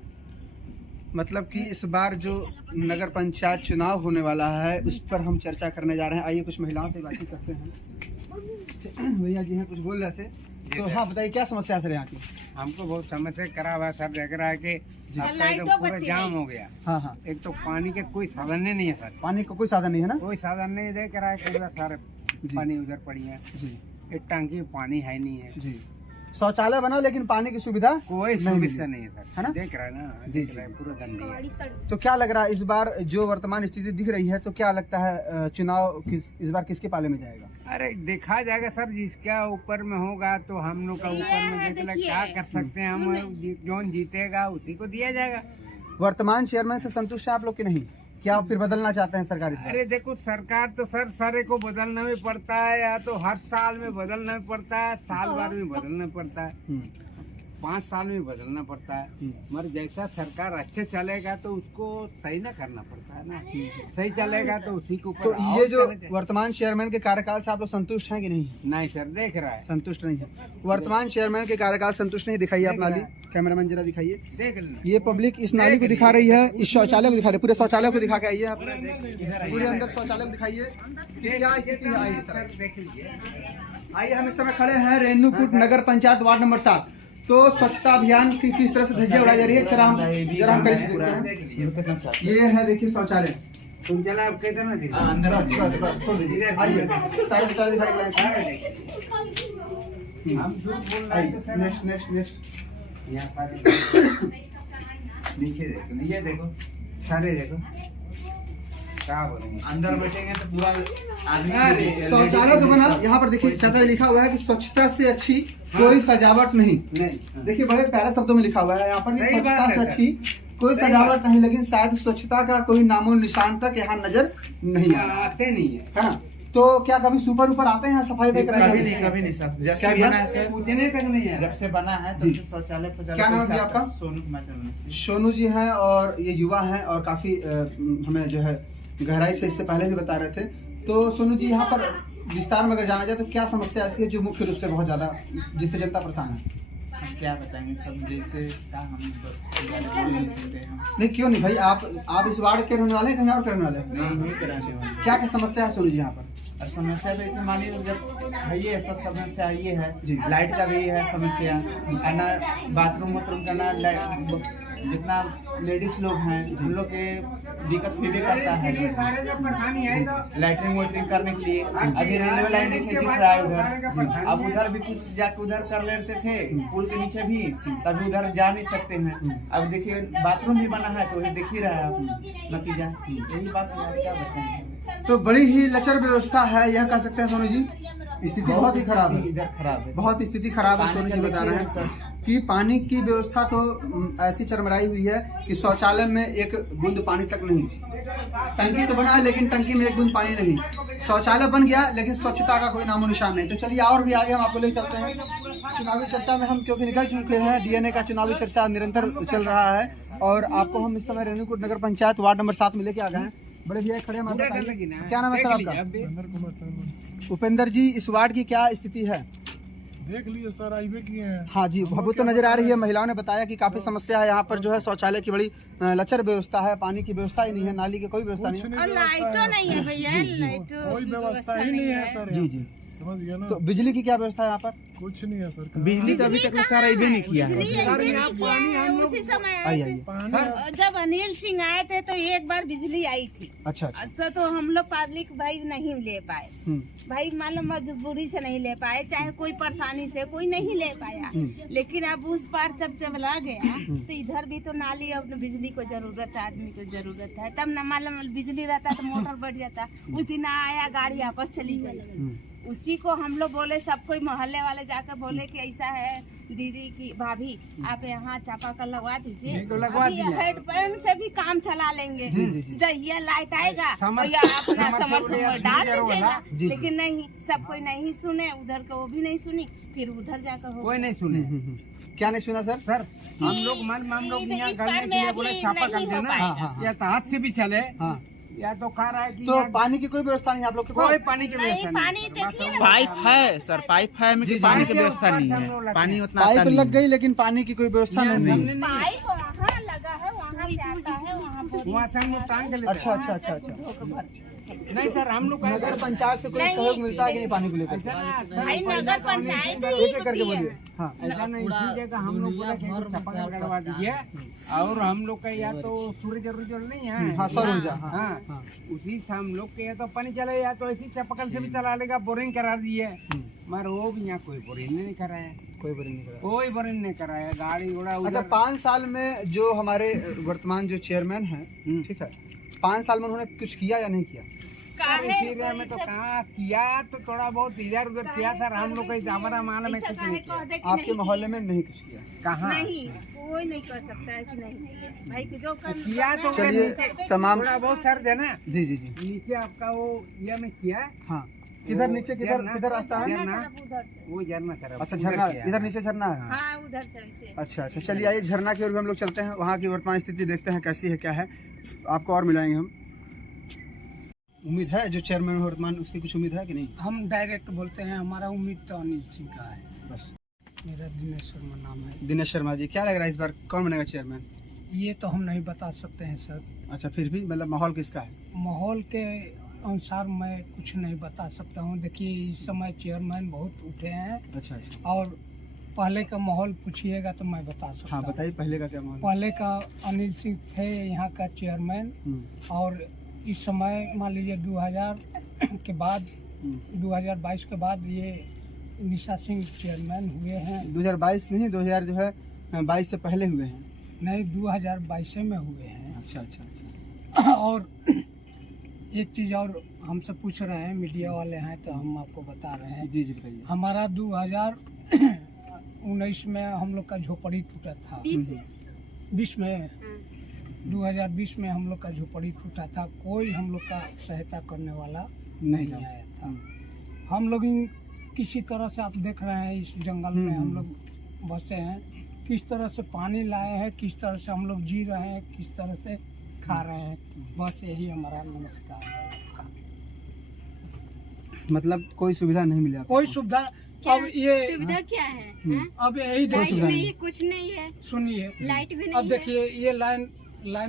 मतलब कि इस बार जो नगर पंचायत चुनाव होने वाला है उस पर हम चर्चा करने जा रहे हैं। आइए कुछ महिलाओं से बातचीत करते हैं। भैया जी हैं, कुछ बोल रहे थे, तो हाँ बताइए क्या समस्या है सर यहाँ की? हमको बहुत समस्या करा हुआ है सर, देख रहा है कि लाइटों पूरा जाम हो गया। हाँ। एक तो पानी के कोई साधन नहीं है सर, पानी का कोई साधन नहीं है ना? कोई साधन नहीं, देख रहा है पूरा सारे पानी उधर पड़ी है। जी। एक टंकी में पानी है नहीं है जी। शौचालय बना लेकिन पानी की सुविधा कोई नहीं मिली। सुविधा नहीं है है सर, ना? देख रहा है ना, जी, देख रहा है, पूरा गंदी है। तो क्या लग रहा है इस बार जो वर्तमान स्थिति दिख रही है, तो क्या लगता है चुनाव इस बार किसके पाले में जाएगा? अरे देखा जाएगा सर, जिसका ऊपर में होगा तो हम लोग का ऊपर में देख ला, क्या कर सकते हैं हम, जो जीतेगा उसी को दिया जाएगा। वर्तमान चेयरमैन से संतुष्ट है आप लोग की नहीं? क्या आप फिर बदलना चाहते हैं सरकारी से? अरे देखो सरकार तो सर सारे को बदलना भी पड़ता है, या तो हर साल में बदलना भी पड़ता है, साल भर में बदलना पड़ता है, 5 साल में बदलना पड़ता है। मगर जैसा सरकार अच्छे चलेगा तो उसको सही ना करना पड़ता है ना, सही चलेगा तो उसी को तो ये जो वर्तमान चेयरमैन के कार्यकाल से आप लोग संतुष्ट हैं कि नहीं? नहीं सर, देख रहा है, संतुष्ट नहीं है। वर्तमान चेयरमैन के कार्यकाल संतुष्ट नहीं, दिखाइए आप नाली, कैमरामैन जरा दिखाइए। देख लेना। ये पब्लिक इस नाली को दिखा रही है, इस शौचालय को दिखा रही है, पूरे शौचालय को दिखा के आइए आप, पूरे अंदर शौचालय को दिखाइए कि क्या स्थिति है। आइए सर, देख लीजिए। आइए, हम इस समय खड़े हैं रेणुकूट नगर पंचायत वार्ड नंबर 7। तो स्वच्छता अभियान की किस तरह से धज्जियां उड़ाई जा रही है, जरा हम करीब से देखते हैं। ये है देखिए शौचालय, तुम चला आप कहते ना दीदी। बस छोड़ दीजिए। आइए सारे शौचालय दिखाई हम झूठ बोल रहे हैं तो सर, नेक्स्ट यहाँ पर नीचे देखो, नीचे देखो, सारे देखो, क्या बोलेंगे, अंदर बैठेंगे तो पूरा आदमी। शौचालय तो बना, यहाँ पर देखिए सजा लिखा हुआ है कि स्वच्छता से अच्छी कोई सजावट नहीं। देखिए बड़े प्यारे शब्दों में लिखा हुआ है यहाँ पर, सही बात स्वच्छता है से सर। अच्छी कोई सजावट नहीं, लेकिन शायद स्वच्छता का कोई नामो निशान तक यहाँ नजर नहीं आ रहा आते नहीं है। है ना? तो क्या कभी सुपर ऊपर आते हैं सफाई करने? कभी नहीं सर, जब क्या से भैया? बना है सर, पूछने तक नहीं है। जब से बना है तब से शौचालय क्या नाम है भैया आपका? सोनू कुमार चंद्रवंशी। सोनू जी हैं और ये युवा हैं और काफी हमें जो है गहराई से इससे पहले भी बता रहे थे। तो सोनू जी, यहाँ पर विस्तार में अगर जाना जाए तो क्या समस्या ऐसी है जो मुख्य रूप से बहुत ज्यादा जिससे जनता परेशान है? हम क्या बताएंगे सब, जैसे हम बोल नहीं सकते हैं। नहीं क्यों नहीं भाई, आप इस वार्ड के रहने वाले हैं, कहीं और के रहने वाले हैं? नहीं हुई कराने क्या क्या समस्या है सोनू जी यहाँ पर? और समस्या तो इसे मानिए जब है, ये सब समस्या ये है जी। लाइट का भी है समस्या, है ना, बाथरूम वाथरूम का ना, जितना लेडीज लोग हैं उन लोग के दिक्कत भी करता है सारे जब परेशानी है तो लैटरिन वैटरिन करने के लिए। अभी रेलवे लाइन देखिए दिख रहा है उधर, अब उधर भी कुछ जाके उधर कर लेते थे, पुल के नीचे भी, तभी उधर जा नहीं सकते हैं। अब देखिए बाथरूम भी बना है तो ये दिख ही रहा है आप नतीजा, यही बात है, क्या बताएंगे। तो बड़ी ही लचर व्यवस्था है, यह कह सकते हैं सोनू जी। स्थिति बहुत ही खराब है, इधर खराब है, बहुत स्थिति खराब है। सोनू जी बता रहे हैं कि पानी की व्यवस्था तो ऐसी चरमराई हुई है कि शौचालय में एक बूंद पानी तक नहीं। टंकी तो बना है लेकिन टंकी में एक बूंद पानी नहीं। शौचालय बन गया लेकिन स्वच्छता का कोई नामो निशान नहीं। तो चलिए और भी आगे हम आपको ले चलते हैं। चुनावी चर्चा में हम क्योंकि निकल चुके हैं, डीएनए का चुनावी चर्चा निरंतर चल रहा है और आपको हम इस समय रेणुकूट नगर पंचायत वार्ड नंबर 7 में लेके आ गए हैं। बड़े भैया खड़े हैं, क्या नाम है सर आपका? उपेंद्र जी, इस वार्ड की क्या स्थिति है? देख लिए सर, आईवे किए हैं। हाँ जी, वो तो नजर आ रही है। महिलाओं ने बताया कि काफी समस्या है यहाँ पर, जो है शौचालय की बड़ी लचर व्यवस्था है, पानी की व्यवस्था ही नहीं है, नाली की कोई व्यवस्था नहीं है। और लाइटों नहीं है भैया, लाइटों कोई व्यवस्था ही नहीं है सर। जी जी, समझ गया ना। तो बिजली की क्या व्यवस्था है यहाँ पर? कुछ नहीं है सर। बिजली का अभी तक सारा इबे नहीं किया है। उसी समय आइए आए थे जब अनिल सिंह आए थे तो एक बार बिजली आई थी। अच्छा अच्छा। तो हम लोग पब्लिक भाई नहीं ले पाए भाई, मालूम मजबूरी से नहीं ले पाए, चाहे कोई परेशानी से कोई नहीं ले पाया। लेकिन अब उस पार जब चला गया तो इधर भी तो नाली और बिजली को जरूरत है, आदमी को जरूरत है, तब न मालूम बिजली रहता तो मोटर बढ़ जाता। उस दिन आया गाड़ी आपस चली गई, उसी को हम लोग बोले, सब कोई मोहल्ले वाले जाकर बोले कि ऐसा है दीदी की भाभी आप यहाँ चापाकल लगवा दीजिए, हेडपम्प से भी काम चला लेंगे, जहिया लाइट आएगा या अपना समर डाल दीजिएगा। लेकिन नहीं, सब कोई नहीं सुने, उधर का वो भी नहीं सुनी, फिर उधर जाकर कोई नहीं सुने। क्या नहीं सुना सर? सर हम लोग हम लोग यहाँ करने के लिए बोले छापा कर देना, या तो हाथ से भी चले, या तो कह रहा है कि तो पानी की कोई व्यवस्था नहीं आप लोग के पास? कोई पानी की व्यवस्था नहीं। पानी देखिए ना, पाइप है सर, पाइप है, लेकिन पानी की व्यवस्था नहीं है, पानी उतना आता पाइप नहीं लग है। गई लेकिन पानी की कोई व्यवस्था नहीं। पाइप वहाँ लगा है, वहाँ से आता है, वहाँ से हम लोग टांग के लेते अच्छा अच्छा अच्छा अच्छा। नहीं सर, हम लोग नगर पंचायत से कोई सहयोग मिलता है कि नहीं पानी को लेकर? भाई नगर पंचायत एक एक करके बोलिए। हाँ, ऐसा नहीं, इसी जगह हम लोग बोला कि चापाकल करवा दीजिए, और हम लोग का या तो सूरज जरूर नहीं है, हाँ सौर ऊर्जा, हाँ, उसी से हम लोग के या तो पानी चले, या तो ऐसी चापाकल से भी चला लेगा, बोरिंग करा दिए, मगर वो भी यहाँ कोई बोरिंग नहीं कराया। कोई बरी नहीं करा। कोई बरन नहीं कराया, गाड़ी घोड़ा अच्छा, उधर 5 साल में जो हमारे वर्तमान जो चेयरमैन हैं, ठीक है, 5 साल में उन्होंने कुछ किया या नहीं किया? इसीलिए में तो कहाँ किया, तो थोड़ा बहुत इधर उधर किया सर, हम लोग का हमारा माल में कुछ नहीं किया। आपके मोहल्ले में नहीं कुछ किया? कहाँ नहीं, कोई नहीं कर सकता है कि नहीं भाई की जो कर किया तो चलिए तमाम। थोड़ा बहुत सर है ना, जी जी जी। नीचे आपका वो ये में किया है। हाँ, किधर नीचे, किधर रास्ता है? झरना, उधर से। वो झरना सर। अच्छा, झरना इधर नीचे झरना है। हाँ उधर से ऐसे। अच्छा अच्छा, चलिए आइए झरना की ओर भी हम लोग चलते हैं, वहाँ की वर्तमान स्थिति देखते हैं कैसी है, क्या है, आपको और मिलाएंगे हम। उम्मीद है जो चेयरमैन वर्तमान, उसकी कुछ उम्मीद है कि नहीं? हम डायरेक्ट बोलते हैं, हमारा उम्मीद तो अनिल सिंह का है। बस। मेरा दिनेश शर्मा नाम है। दिनेश शर्मा जी, क्या लग रहा है इस बार कौन बनेगा चेयरमैन? ये तो हम नहीं बता सकते हैं सर, अच्छा, फिर भी मतलब माहौल किसका है? माहौल के अनुसार मैं कुछ नहीं बता सकता हूँ। देखिए इस समय चेयरमैन बहुत उठे हैं, अच्छा अच्छा, और पहले का माहौल पूछिएगा तो मैं बता सकता हाँ हूँ। बताइए पहले का क्या माहौल? पहले का अनिल सिंह थे यहाँ का चेयरमैन, और इस समय मान लीजिए 2000 के बाद, 2022 के बाद ये निशा सिंह चेयरमैन हुए हैं। 2022 नहीं, 2000 जो है 22 से पहले हुए हैं। नहीं, 2022 में हुए हैं। अच्छा अच्छा अच्छा। और एक चीज़ और हमसे पूछ रहे हैं, मीडिया वाले हैं तो हम आपको बता रहे हैं। जी जी बताइए। हमारा 2019 में हम लोग का झोपड़ी टूटा था। 20 में 2020 में हम लोग का झोपड़ी टूटा था, कोई हम लोग का सहायता करने वाला नहीं आया था। हम लोग किसी तरह से, आप देख रहे हैं इस जंगल में हम लोग बसे हैं, किस तरह से पानी लाए हैं, किस तरह से हम लोग जी रहे हैं, किस तरह से खा रहे हैं, बस यही हमारा नमस्कार है। मतलब कोई सुविधा नहीं मिली आपको? कोई सुविधा अब ये सुविधा क्या है? अब यही लाइट सुविधा नहीं नहीं। है, कुछ नहीं है, सुनिए, लाइट भी अब नहीं है। देखिए ये लाइन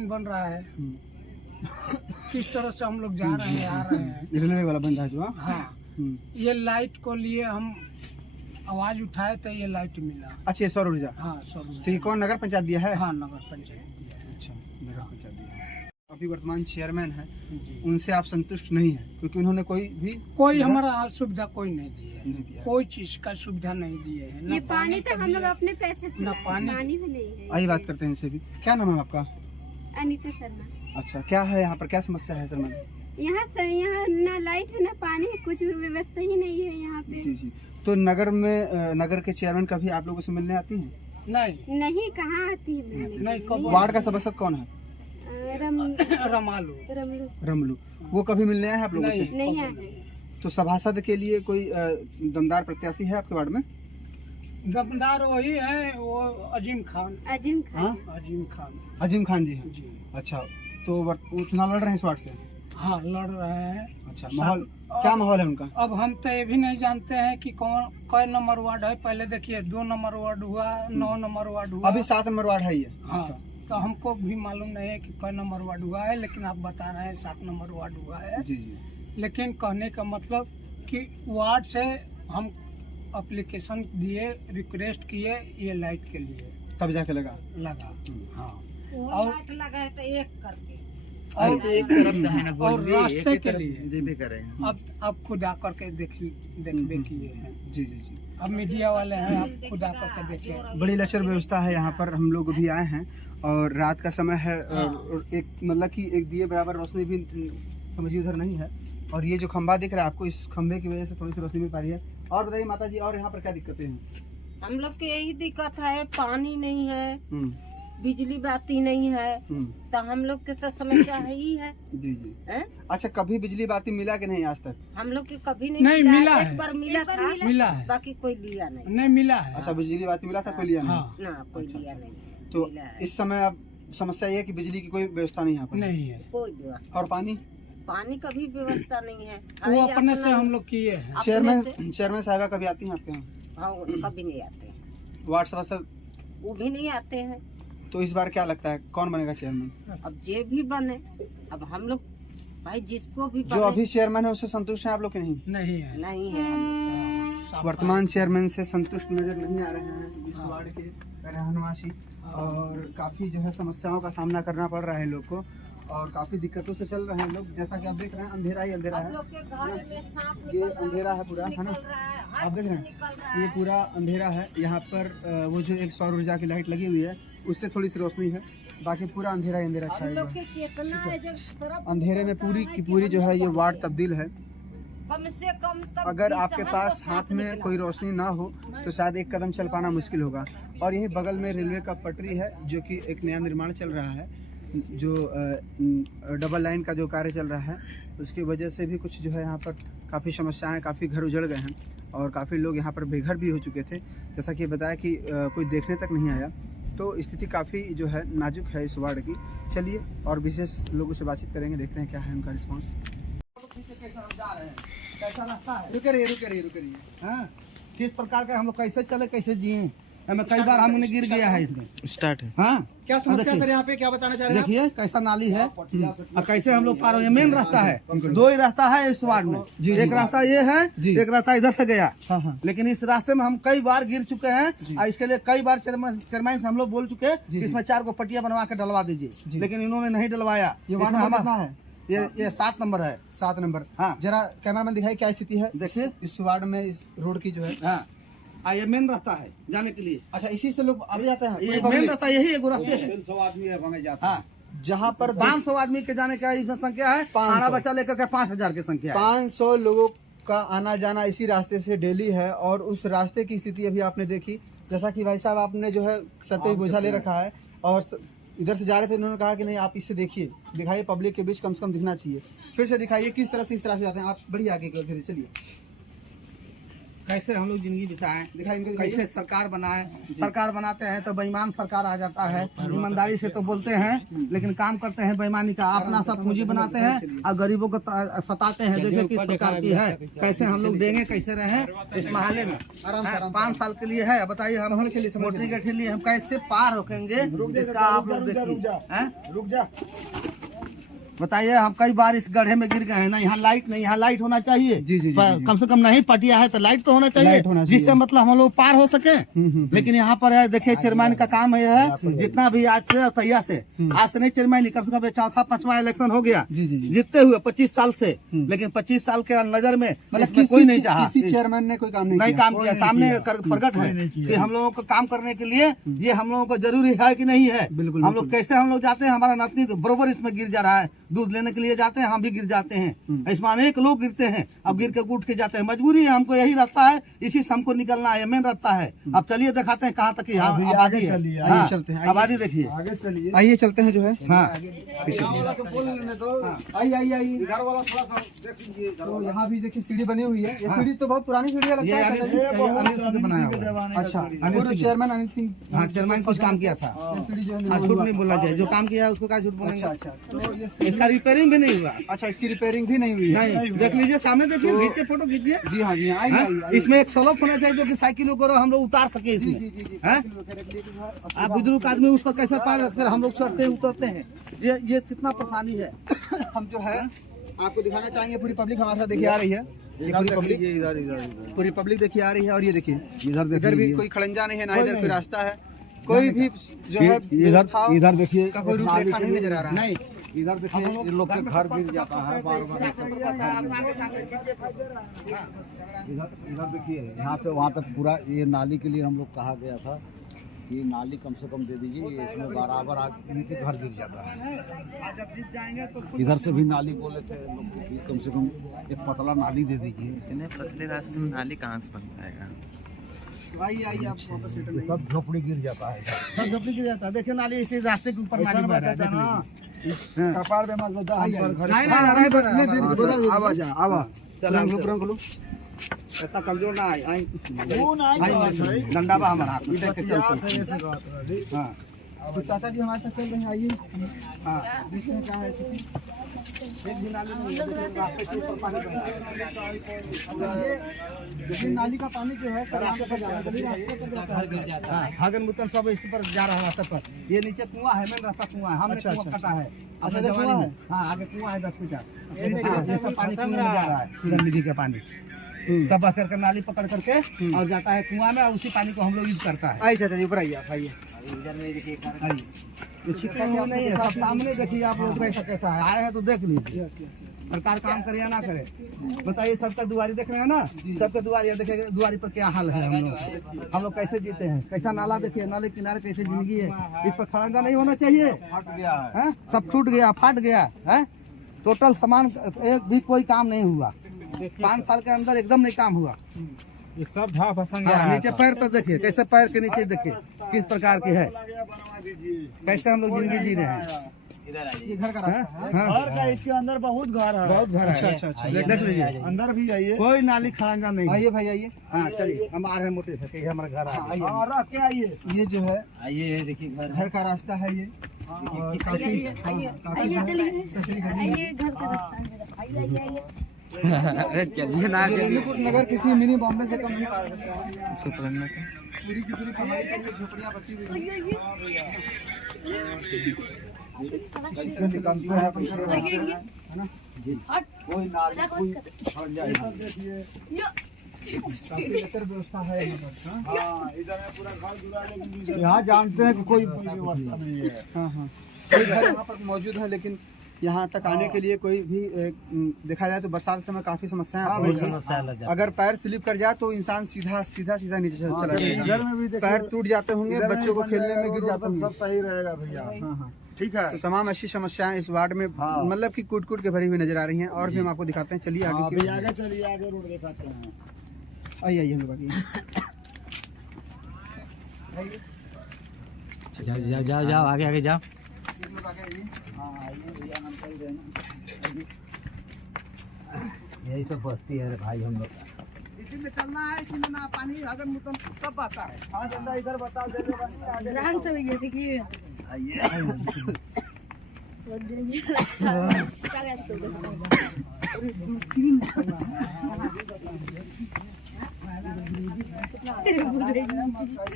बन रहा है, किस तरह से हम लोग जा रहे हैं, आ रहे हैं। रेलवे वाला बंदा है जो? हाँ, ये लाइट को लिए हम आवाज उठाए तो ये लाइट मिला। अच्छा, सौर ऊर्जा। हाँ, सौर तो ये कौन नगर पंचायत दिया है? हाँ, नगर पंचायत दिया है। अच्छा, नगर पंचायत दिया है। अभी वर्तमान चेयरमैन है, जी। उनसे आप संतुष्ट नहीं है क्योंकि उन्होंने कोई कोई हमारा सुविधा कोई नहीं दी है, नहीं दिया। कोई चीज का सुविधा नहीं दिए है। ये पानी तो हम लोग अपने पैसे से ना लाए, पानी भी नहीं है। आइए बात करते हैं इनसे भी। क्या नाम है आपका? अनीता शर्मा। अच्छा, क्या है यहाँ पर, क्या समस्या है शर्मा? यहाँ से यहाँ ना लाइट है ना पानी है, कुछ भी व्यवस्था ही नहीं है यहाँ पे। जी जी। तो नगर में नगर के चेयरमैन कभी आप लोगों से मिलने आती हैं? नहीं नहीं, कहाँ आती है मिलने? नहीं, कब वार्ड का सदस्य कौन है? रमालू रमलू रमलू। वो कभी मिलने आए हैं आप लोगों से? नहीं आए। तो सभासद के लिए कोई दमदार प्रत्याशी है आपके वार्ड में? दमदार वही है, वो अजीम खान। अजीम खान। हाँ? अजीम खान जी हैं। जी। अच्छा, तो वो चुनाव लड़ रहे हैं इस वार्ड से? हाँ, लड़ रहे हैं। अच्छा, माहौल क्या माहौल है उनका? अब हम तो ये भी नहीं जानते हैं कि कौन नंबर वार्ड है। पहले देखिए 2 नंबर वार्ड हुआ, 9 नंबर वार्ड हुआ, अभी 7 नंबर वार्ड है ये। हाँ, तो हमको भी मालूम नहीं है कि कौन नंबर वार्ड हुआ है, लेकिन आप बता रहे हैं 7 नंबर वार्ड हुआ है। जी जी। लेकिन कहने का मतलब कि वार्ड से हम एप्लीकेशन दिए, रिक्वेस्ट किए ये लाइट के लिए, तब जाके लगा। हाँ, और लगा तो एक करके और एक तरफ तो है ना, और बोल भी रास्ते एक के तरफ लिए जी भी कर रहे हैं। अब खुद आकर के देखबे किए हैं। जी जी जी। अब मीडिया वाले हैं, आप खुद आकर के देखिए। बड़ी लचर व्यवस्था है यहाँ पर, हम लोग भी आए हैं और रात का समय है और एक मतलब कि एक दिए बराबर रोशनी भी समझिए उधर नहीं है। और ये जो खंभा दिख रहा है आपको, इस खंभे की वजह से थोड़ी सी रोशनी मिल पा रही है। और बताइए माता जी, और यहाँ पर क्या दिक्कतें हैं? हम लोग के यही दिक्कत है, पानी नहीं है, बिजली बाती नहीं है, तो हम लोग के तो समस्या है ही है। जी जी। हैं? अच्छा, कभी बिजली बाती मिला कि नहीं आज तक? हम लोग के कभी नहीं मिला है। एक बार मिला था, मिला है, बाकी कोई लिया नहीं। नहीं मिला है। अच्छा, बिजली बाती मिला था, कोई लिया नहीं? हाँ, ना कोई अच्छा, लिया अच्छा। नहीं। तो मिला है। इस समय अब समस्या ये है कि बिजली की कोई व्यवस्था नहीं यहाँ पर? नहीं है। कोई व्यवस्था, और पानी? पानी का भी व्यवस्था नहीं है। वो अपने से हम लोग किए हैं। चेयरमैन साहबा कभी आती हैं आपके यहाँ? हाँ, कभी नहीं आते हैं, वार्ड सदस्य वो भी नहीं आते हैं। तो इस बार क्या लगता है कौन बनेगा चेयरमैन? अब जे भी बने, अब हम लोग भाई जिसको भी जो अभी चेयरमैन है उससे संतुष्ट है आप लोग के नहीं? नहीं है। नहीं है हम लोग। वर्तमान चेयरमैन से संतुष्ट नजर नहीं आ रहे हैं इस वार्ड के रहनवासी, और काफी जो है समस्याओं का सामना करना पड़ रहा है लोग को। और काफी दिक्कतों से चल रहे हैं लोग। जैसा कि आप देख रहे हैं अंधेरा ही अंधेरा है, ये अंधेरा है पूरा, है ना। आप देख रहे हैं ये पूरा अंधेरा है। यहाँ पर वो जो एक सौर ऊर्जा की लाइट लगी हुई है उससे थोड़ी सी रोशनी है, बाकी पूरा अंधेरा ही अंधेरा छाया हुआ है। अंधेरे में पूरी की पूरी जो है ये वार्ड तब्दील है। अगर आपके पास हाथ में कोई रोशनी ना हो तो शायद एक कदम चल पाना मुश्किल होगा। और यही बगल में रेलवे का पटरी है जो कि एक नया निर्माण चल रहा है, जो डबल लाइन का जो कार्य चल रहा है उसकी वजह से भी कुछ जो है यहाँ पर काफ़ी समस्याएं, काफ़ी घर उजड़ गए हैं और काफ़ी लोग यहाँ पर बेघर भी हो चुके थे। जैसा कि बताया कि कोई देखने तक नहीं आया, तो स्थिति काफ़ी जो है नाजुक है इस वार्ड की। चलिए और विशेष लोगों से बातचीत करेंगे, देखते हैं क्या है उनका रिस्पॉन्स। कैसा रास्ता है? रुके रहिए। हाँ, किस प्रकार का हम लोग कैसे चले, कैसे जिए? हमें कई बार हमने गिर गया है इसमें। स्टार्ट है। हाँ, क्या समस्या सर यहाँ पे, क्या बताना चाह रहे हैं? देखिए कैसा नाली है और कैसे हम लोग पार हुए। मेन रास्ता है, दो ही रास्ता है इस वार्ड में। एक रास्ता ये है, एक रास्ता इधर से गया। लेकिन इस रास्ते में हम कई बार गिर चुके हैं और इसके लिए कई बार चेयरमैन से हम लोग बोल चुके हैं इसमें 4 को पट्टिया बनवा के डलवा दीजिए, लेकिन इन्होंने नहीं डलवाया। ये वार्ड नंबर कितना है? ये 7 नंबर है। 7 नंबर। हाँ, जरा कैमरामैन दिखाई क्या स्थिति है। देखिए इस वार्ड में इस रोड की जो है। हाँ, ये मेन रास्ता है जाने के लिए। अच्छा, इसी से लोग आगे जाते हैं। ये मेन रास्ता यही एगो रास्ते है। 300 आदमी है वहाँ जाता हाँ, जहाँ पर 500 आदमी के जाने का इसमें संख्या है। 500 आना बच्चा लेकर के 5000 की संख्या है। 500 लोगों का आना जाना इसी रास्ते से डेली है। और उस रास्ते की स्थिति अभी आपने देखी, जैसा कि भाई साहब आपने जो है सर पे बोझा ले रखा है और इधर से जा रहे थे, इन्होंने कहा कि नहीं आप इससे देखिए, दिखाइए पब्लिक के बीच कम से कम दिखना चाहिए। फिर से दिखाइए किस तरह से इस तरह से जाते हैं आप। बड़ी आगे की चलिए, कैसे हम लोग जिंदगी बिताएं, दिखाइए इनको, कैसे सरकार बनाए। सरकार बनाते हैं तो बेईमान सरकार आ जाता है। ईमानदारी से तो बोलते हैं लेकिन काम करते हैं बेईमानी का। अपना सब पूंजी बनाते हैं और गरीबों को सताते हैं। देखिए किस प्रकार की है, कैसे हम लोग देंगे, कैसे रहे इस महल्ले में। 5 साल के लिए है, बताइए हम मोटरी के लिए हम कैसे पार होकेंगे, इसका आप लोग देखिए। रुक जा। बताइए, हम कई बार इस गड्ढे में गिर गए हैं ना। यहाँ लाइट नहीं, यहाँ लाइट होना चाहिए। जी। कम से कम नहीं पटिया है तो लाइट तो होना चाहिए, जिससे मतलब हम लोग पार हो सके। लेकिन यहाँ पर है, देखिए चेयरमैन का काम ये है, जितना भी आज से तैया से आज से नहीं चेयरमैन, कम से कम 4था-5वां इलेक्शन हो गया जीतते हुए 25 साल से। लेकिन 25 साल के नजर में मतलब कोई नहीं चाहा, किसी चेयरमैन ने कोई काम नहीं काम किया। सामने प्रकट है कि हम लोगों को काम करने के लिए ये हम लोगों को जरूरी है कि नहीं है। बिल्कुल। हम लोग कैसे हम लोग जाते हैं, हमारा नातनी तो बरोबर इसमें गिर जा रहा है। दूध लेने के लिए जाते हैं, हम भी गिर जाते हैं। इसमें अनेक लोग गिरते हैं, अब गिर के उठ के जाते हैं। मजबूरी है, हमको यही रास्ता है, इसी से हमको निकलना है, मेन रास्ता है। अब चलिए दिखाते हैं कहाँ तक की आबादी है। आइए चलते हैं, आबादी देखिए, आगे चलिए। आइए चलते हैं जो है। हाँ आइए। तो यहाँ भी देखिए सीढ़ी बनी हुई है। ये सीढ़ी तो बहुत पुरानी सीढ़ी लगता है। अनिल सिंह ने बनाया हुआ है। अच्छा, पूर्व चेयरमैन अनिल सिंह। हाँ, चेयरमैन कुछ काम किया था। ये सीढ़ी जो है हाँ, झूठ नहीं बोलना चाहिए, जो काम किया है उसको क्या झूठ बोलेंगे। अच्छा, तो ये इसका रिपेयरिंग भी नहीं हुआ। अच्छा, इसकी रिपेयरिंग भी नहीं हुई है। नहीं, देख लीजिए सामने, देखिए खींचे, फोटो खींचिए। जी हाँ, जी हाँ, आइए, हाँ? आइए। इसमें एक स्लोप होना चाहिए जो कि साइकिलों को हम लोग उतार सके जी, इसमें। हैं? साइकिल वगैरह के लिए जो है। आप बुजुर्ग आदमी उसको कैसे पार रखकर हम लोग चढ़ते उतरते हैं, ये कितना परेशानी है। हम जो है आपको दिखाना चाहेंगे, पूरी पब्लिक हमारे साथ देखिए आ रही है। ये पूरी पब्लिक पूरी पब्लिक देखिए आ रही है। और ये देखिए इधर भी कोई खड़ंजा नहीं है, ना इधर कोई रास्ता है, कोई भी जो है इधर देखिए का कोई रूपरेखा नहीं नजर आ रहा है। नहीं, इधर देखिए इन लोग के घर गिर जाता है बार-बार। इधर देखिए यहाँ से वहाँ तक पूरा ये नाली के लिए हम लोग कहा गया था कि नाली कम से कम दे दीजिए, इसमें बराबर आदमी के घर गिर जाता है। जब जीत जाएंगे तो इधर से भी नाली बोले थे लोग कि कम से कम एक पतला नाली दे दीजिए। इतने पतले रास्ते में नाली कहाँ से बन पाएगा। आइए आप वापस रिटर्न आइए। सब झोपड़ी गिर जाता है, सब झोपड़ी गिर जाता है। देखिए नाली इसी रास्ते के ऊपर नाली बह रहा है, देख लीजिए। कपार में मत लगा। चलो लो। इतना कमजोर ना आई डंडा बा हमारा हाथ में, देख के चल। हाँ, तो चाचा जी हमारे साथ चल रहे हैं, आइए। हाँ, देखते हैं क्या है स्थिति। एक भी नाली नहीं है, देखिए रास्ते के ऊपर पानी बह रहा है। ये नाली का पानी जो है रास्ते पर जाता है। भागन बुतन सब इसी पर जा रहा है रास्ते पर। ये नीचे कुआं है, मेन रास्ता कुआं है, हमने कुआं कटा है। अच्छा, कुआं है। हाँ, आगे कुआं है 10 फीट। ये सब पानी कुआं में जा रहा है, गंदगी का पानी सब बह करके नाली पकड़ करके और जाता है कुआं में, और उसी पानी को हम लोग यूज करता है। आइए चाचा जी, ऊपर आइए आप, आइए। जैसा कि आपने देखा, सामने देखिए आप लोग कैसा कैसा है, आए हैं तो देख लीजिए। सरकार काम करे या ना करे, बताइए। सबका दुआरी देख रहे हैं ना, सबके दुआरी देखे, दुआरी पर क्या हाल है। हम लोग कैसे जीते हैं, कैसा नाला देखिए, नाले किनारे कैसे जिंदगी है। इस पर खड़ंजा नहीं होना चाहिए, फट गया है। सब टूट गया, फट गया है। टोटल सामान एक भी कोई काम नहीं हुआ, 5 साल के अंदर एकदम नहीं काम हुआ। ये सब धा फसन गया है। नीचे पैर तो देखिए, कैसे पैर के नीचे देखिए किस प्रकार की है, कैसे हम लोग जिंदगी जी रहे हैं। ये घर का रास्ता है। घर का इसके अंदर बहुत घर है। बहुत घर है। अच्छा, देख लीजिए, अंदर भी आइए। कोई नाली खड़ंजा नहीं। आइए भाई आइए। हाँ चलिए, हम आ रहे हैं मोटे से, ये हमारा घर है। हाँ, रख के आइए। ये जो है आइए देखिए घर का रास्ता है ये। और काफी आइए घर का रास्ता है। अरे चलिए ना, रेणुकूट नगर किसी मिनी बॉम्बे से कम नहीं पाया जाता है। पूरी की पूरी कमाई के लिए झोपड़ियाँ बसी हुई हैं। निकलता है अपन घर रास्ते, है ना। कोई नाली कोई काफी बेहतर व्यवस्था है यहाँ पर। हाँ, इधर है पूरा घर जुड़ा, लेकिन यहाँ जानते हैं कि कोई व्यवस्था नहीं है। हाँ कोई घर यहाँ पर मौजूद है, लेकिन यहाँ तक आने के लिए कोई भी देखा जाए तो बरसात के समय काफी समस्याएं होती हैं। अगर पैर स्लिप कर जाए तो इंसान सीधा नीचे चला जाएगा। पैर टूट जाते होंगे, बच्चों को खेलने में गिर जाते होंगे। सब सही रहेगा भैया। ठीक है। तो तमाम ऐसी समस्याएं इस वार्ड में मतलब कि कूट के भरी हुई नजर आ रही हैं। और भी हम आपको दिखाते हैं, चलिए आगे। आगे चलिए, आगे रोड दिखाते हैं। आइए हम बाकी जाओ आगे जाओ। यही सब बस्ती है भाई हम लोग। इसी में चलना है, इसी में ना पानी अगर मुतन सब आता है। हाँ चंदा, इधर बता दे। देखिए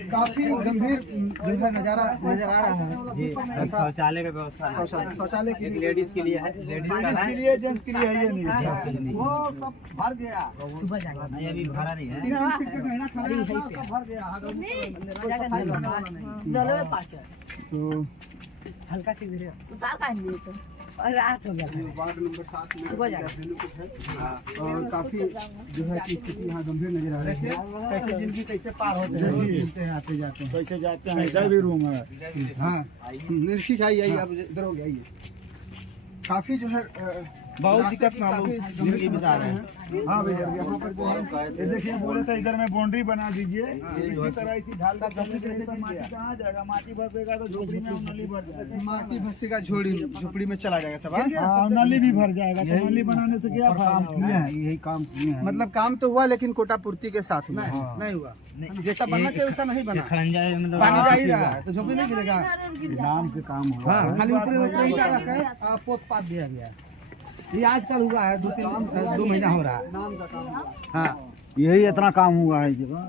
काफी गंभीर जो है नजारा नजर आ रहा है। शौचालय का व्यवस्था, शौचालय की लेडीज के लिए है, लेडीज के लिए, जेंट्स के लिए है ये नहीं। वो सब भर गया, सुबह जाएगा नहीं, अभी भरा नहीं है। 3 महीना खड़ा था, सब भर गया। तो हल्का सी रात हो गया। वार्ड नंबर 7 में रेणुकूट है और काफी जो है कि स्थिति यहाँ गंभीर नजर आ रही है। कैसे जिंदगी कैसे पार होते हैं, आते जाते हैं, कैसे जाते हैं। इधर भी रूम है। हाँ ठीक है, आइए आप इधर हो गया। आइए, काफी जो है बहुत दिक्कत में हम लोग जिंदगी बिता रहे हैं। हाँ भैया, यहाँ पर जो है ये देखिए, बोले थे इधर में बाउंड्री बना दीजिए। इसी तरह इसी ढाल का माटी कहाँ जाएगा, माटी भसेगा तो झोपड़ी में नली भर जाएगा। माटी भसेगा, झोपड़ी में चला जाएगा सब। हाँ, नली भी भर जाएगा। तो नली बनाने से क्या काम किए हैं, यही काम किए हैं। मतलब काम तो हुआ, लेकिन कोटा पूर्ति के साथ नहीं हुआ। जैसा बनना चाहिए वैसा नहीं बना। पानी जा ही रहा है तो झोपड़ी नहीं गिरेगा। नाम से काम हुआ। खाली ऊपरी पोत पात दिया गया। ये आजकल हुआ है, 2 महीना हो रहा है। हाँ, यही इतना काम हुआ है जगह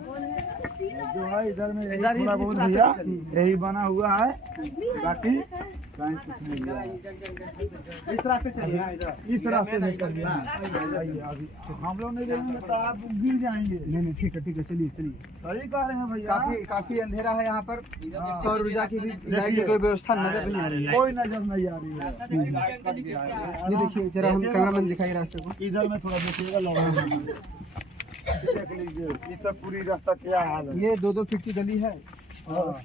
जो है इधर में। इधर थोड़ा बहुत भैया यही बना हुआ है, बाकी कुछ नहीं हुआ है। इस रास्ते चलिए, इस रास्ते से चलिए। हम लोग नहीं देंगे तो आप गिर जाएंगे। नहीं ठीक है चलिए। सही कह रहे हैं भैया। काफी अंधेरा है यहाँ पर। सौर ऊर्जा की भी लाइट की कोई व्यवस्था नजर नहीं आ रही है। कोई नजर नहीं आ रही है। ये देखिए जरा, हम कैमरामैन दिखाइए रास्ते को। इधर में थोड़ा देखिएगा, लगा देख लीजिए। ये सब पूरी रास्ता क्या हाल है। ये 2-2 फीट की गली है और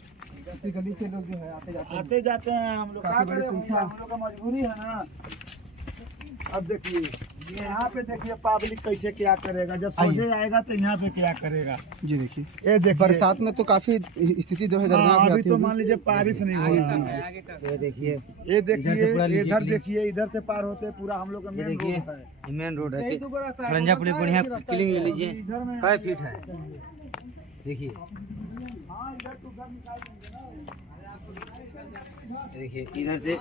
इसी गली से लोग जो है आते जाते हैं। हम लोग काफी बड़ी संख्या। हम लोग का मजबूरी है ना। अब देखिए यहाँ पे, देखिए पब्लिक कैसे क्या करेगा, जब सोचे आएगा तो यहाँ पे क्या करेगा। जी देखिए, ये देखिए बरसात में तो काफी स्थिति जो है दर्दनाक हो अभी जाती तो है। मान लीजिए बारिश नहीं हो रहा है। ये देखिए, इधर देखिए, इधर से पार होते पूरा हम लोग का मेन रोड है। मेन रोड है। खड़ंजा पुलिस बढ़िया क्लिंग ले लीजिए। इधर में कई फीट है देखिए। देखिए इधर से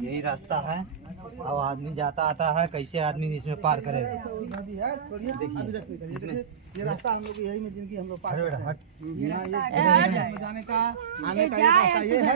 यही रास्ता है। अब आदमी जाता आता है, कैसे आदमी इसमें पार करेगा। ये रास्ता हम लोग यही में जिंदगी हम लोग पार जाने का आने का ये है।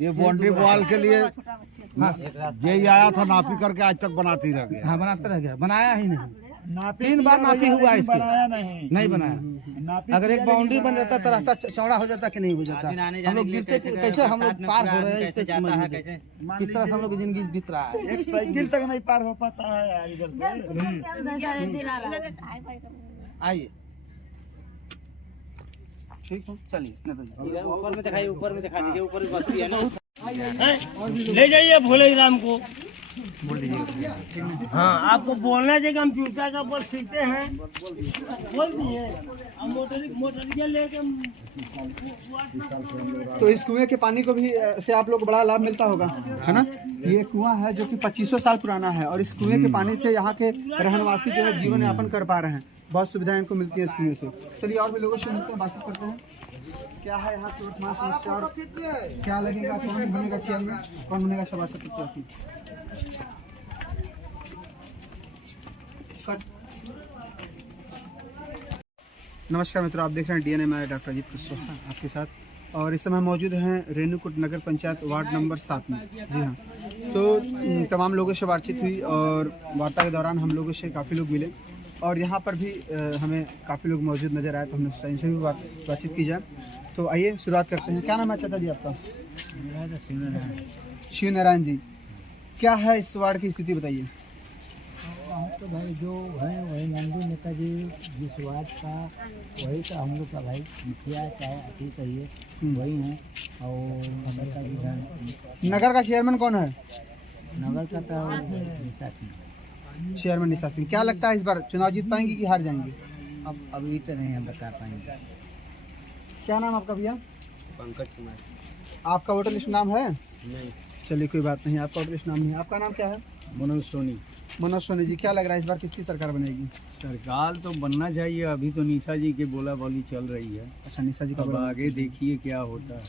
ये बाउंड्री वॉल के लिए यही आया था, नापी करके आज तक बनाती रह गया। हाँ बनाता रह गया, बनाया ही नहीं। 3 बार नापी हुआ है इसके, बनाया नहीं बनाया। अगर एक बाउंड्री बन जाता तो रास्ता चौड़ा हो जाता कि नहीं हो जाता? हम लोग गिरते कैसे, हम लोग पार हो रहे हैं इससे किस तरह से हम लोग की जिंदगी बीत रहा है। एक साइकिल तक नहीं पार हो पाता है यार इधर से। आइए ठीक है, चलिए ऊपर में दिखाइए, ऊपर में दिखा दीजिए, ऊपर बस है ना। ले जाइए भोले राम को, बोल दीजिए। हाँ, आपको बोलना चाहिए, हम जूता का ऊपर सीखते हैं, बोल दिए। मोटर लेके तो इस कुएं के पानी को भी से आप लोग को बड़ा लाभ मिलता होगा, है ना। ये कुआं है जो कि 2500 साल पुराना है और इस कुएं के पानी से यहाँ के रहनवासी जो है जीवन यापन कर पा रहे हैं। बहुत सुविधाएं इनको मिलती है इस कुएं से। चलिए और भी लोगों से मिलते हैं, बातचीत करते हैं क्या है यहाँ की वर्तमान समस्या और क्या लगेगा, कौन बनेगा चेयरमैन, कौन बनेगा सभासद प्रत्याशी। नमस्कार मित्रों, आप देख रहे हैं डीएनए में डॉक्टर अजीत कुशवाहा आपके साथ और इस समय मौजूद हैं रेणुकूट नगर पंचायत वार्ड नंबर 7 में। जी हाँ, तो तमाम लोगों से बातचीत हुई और वार्ता के दौरान हम लोगों से काफ़ी लोग मिले और यहाँ पर भी हमें काफ़ी लोग मौजूद नज़र आए, तो हमने सोचा इनसे भी बातचीत की जाए। तो आइए शुरुआत करते हैं। क्या नाम है चाचा जी आपका? शिव नारायण जी, क्या है इस वार्ड की स्थिति बताइए। तो भाई जो है वही नंदू नेता जी जिस वार्ड का, वही का हम लोग का भाई मुखिया चाहे अति कहिए वही है। और नगर का भी है। नगर का चेयरमैन कौन है? नगर का तो निशा सिंह, चेयरमैन निशा सिंह। क्या लगता है इस बार चुनाव जीत पाएंगे कि हार जाएंगे? अब अभी तो नहीं हम बता पाएंगे। क्या नाम आपका भैया? पंकज कुमार। आपका वोटर लिस्ट नाम है? नहीं। चलिए कोई बात नहीं, आपका वोटर लिस्ट नाम नहीं है। आपका नाम क्या है? मनोज सोनी। मनोज सोनी जी, क्या लग रहा है इस बार किसकी सरकार बनेगी? सरकार तो बनना चाहिए, अभी तो निशा जी की बोला बोली चल रही है। अच्छा, निशा जी का अब आगे देखिए क्या होता है।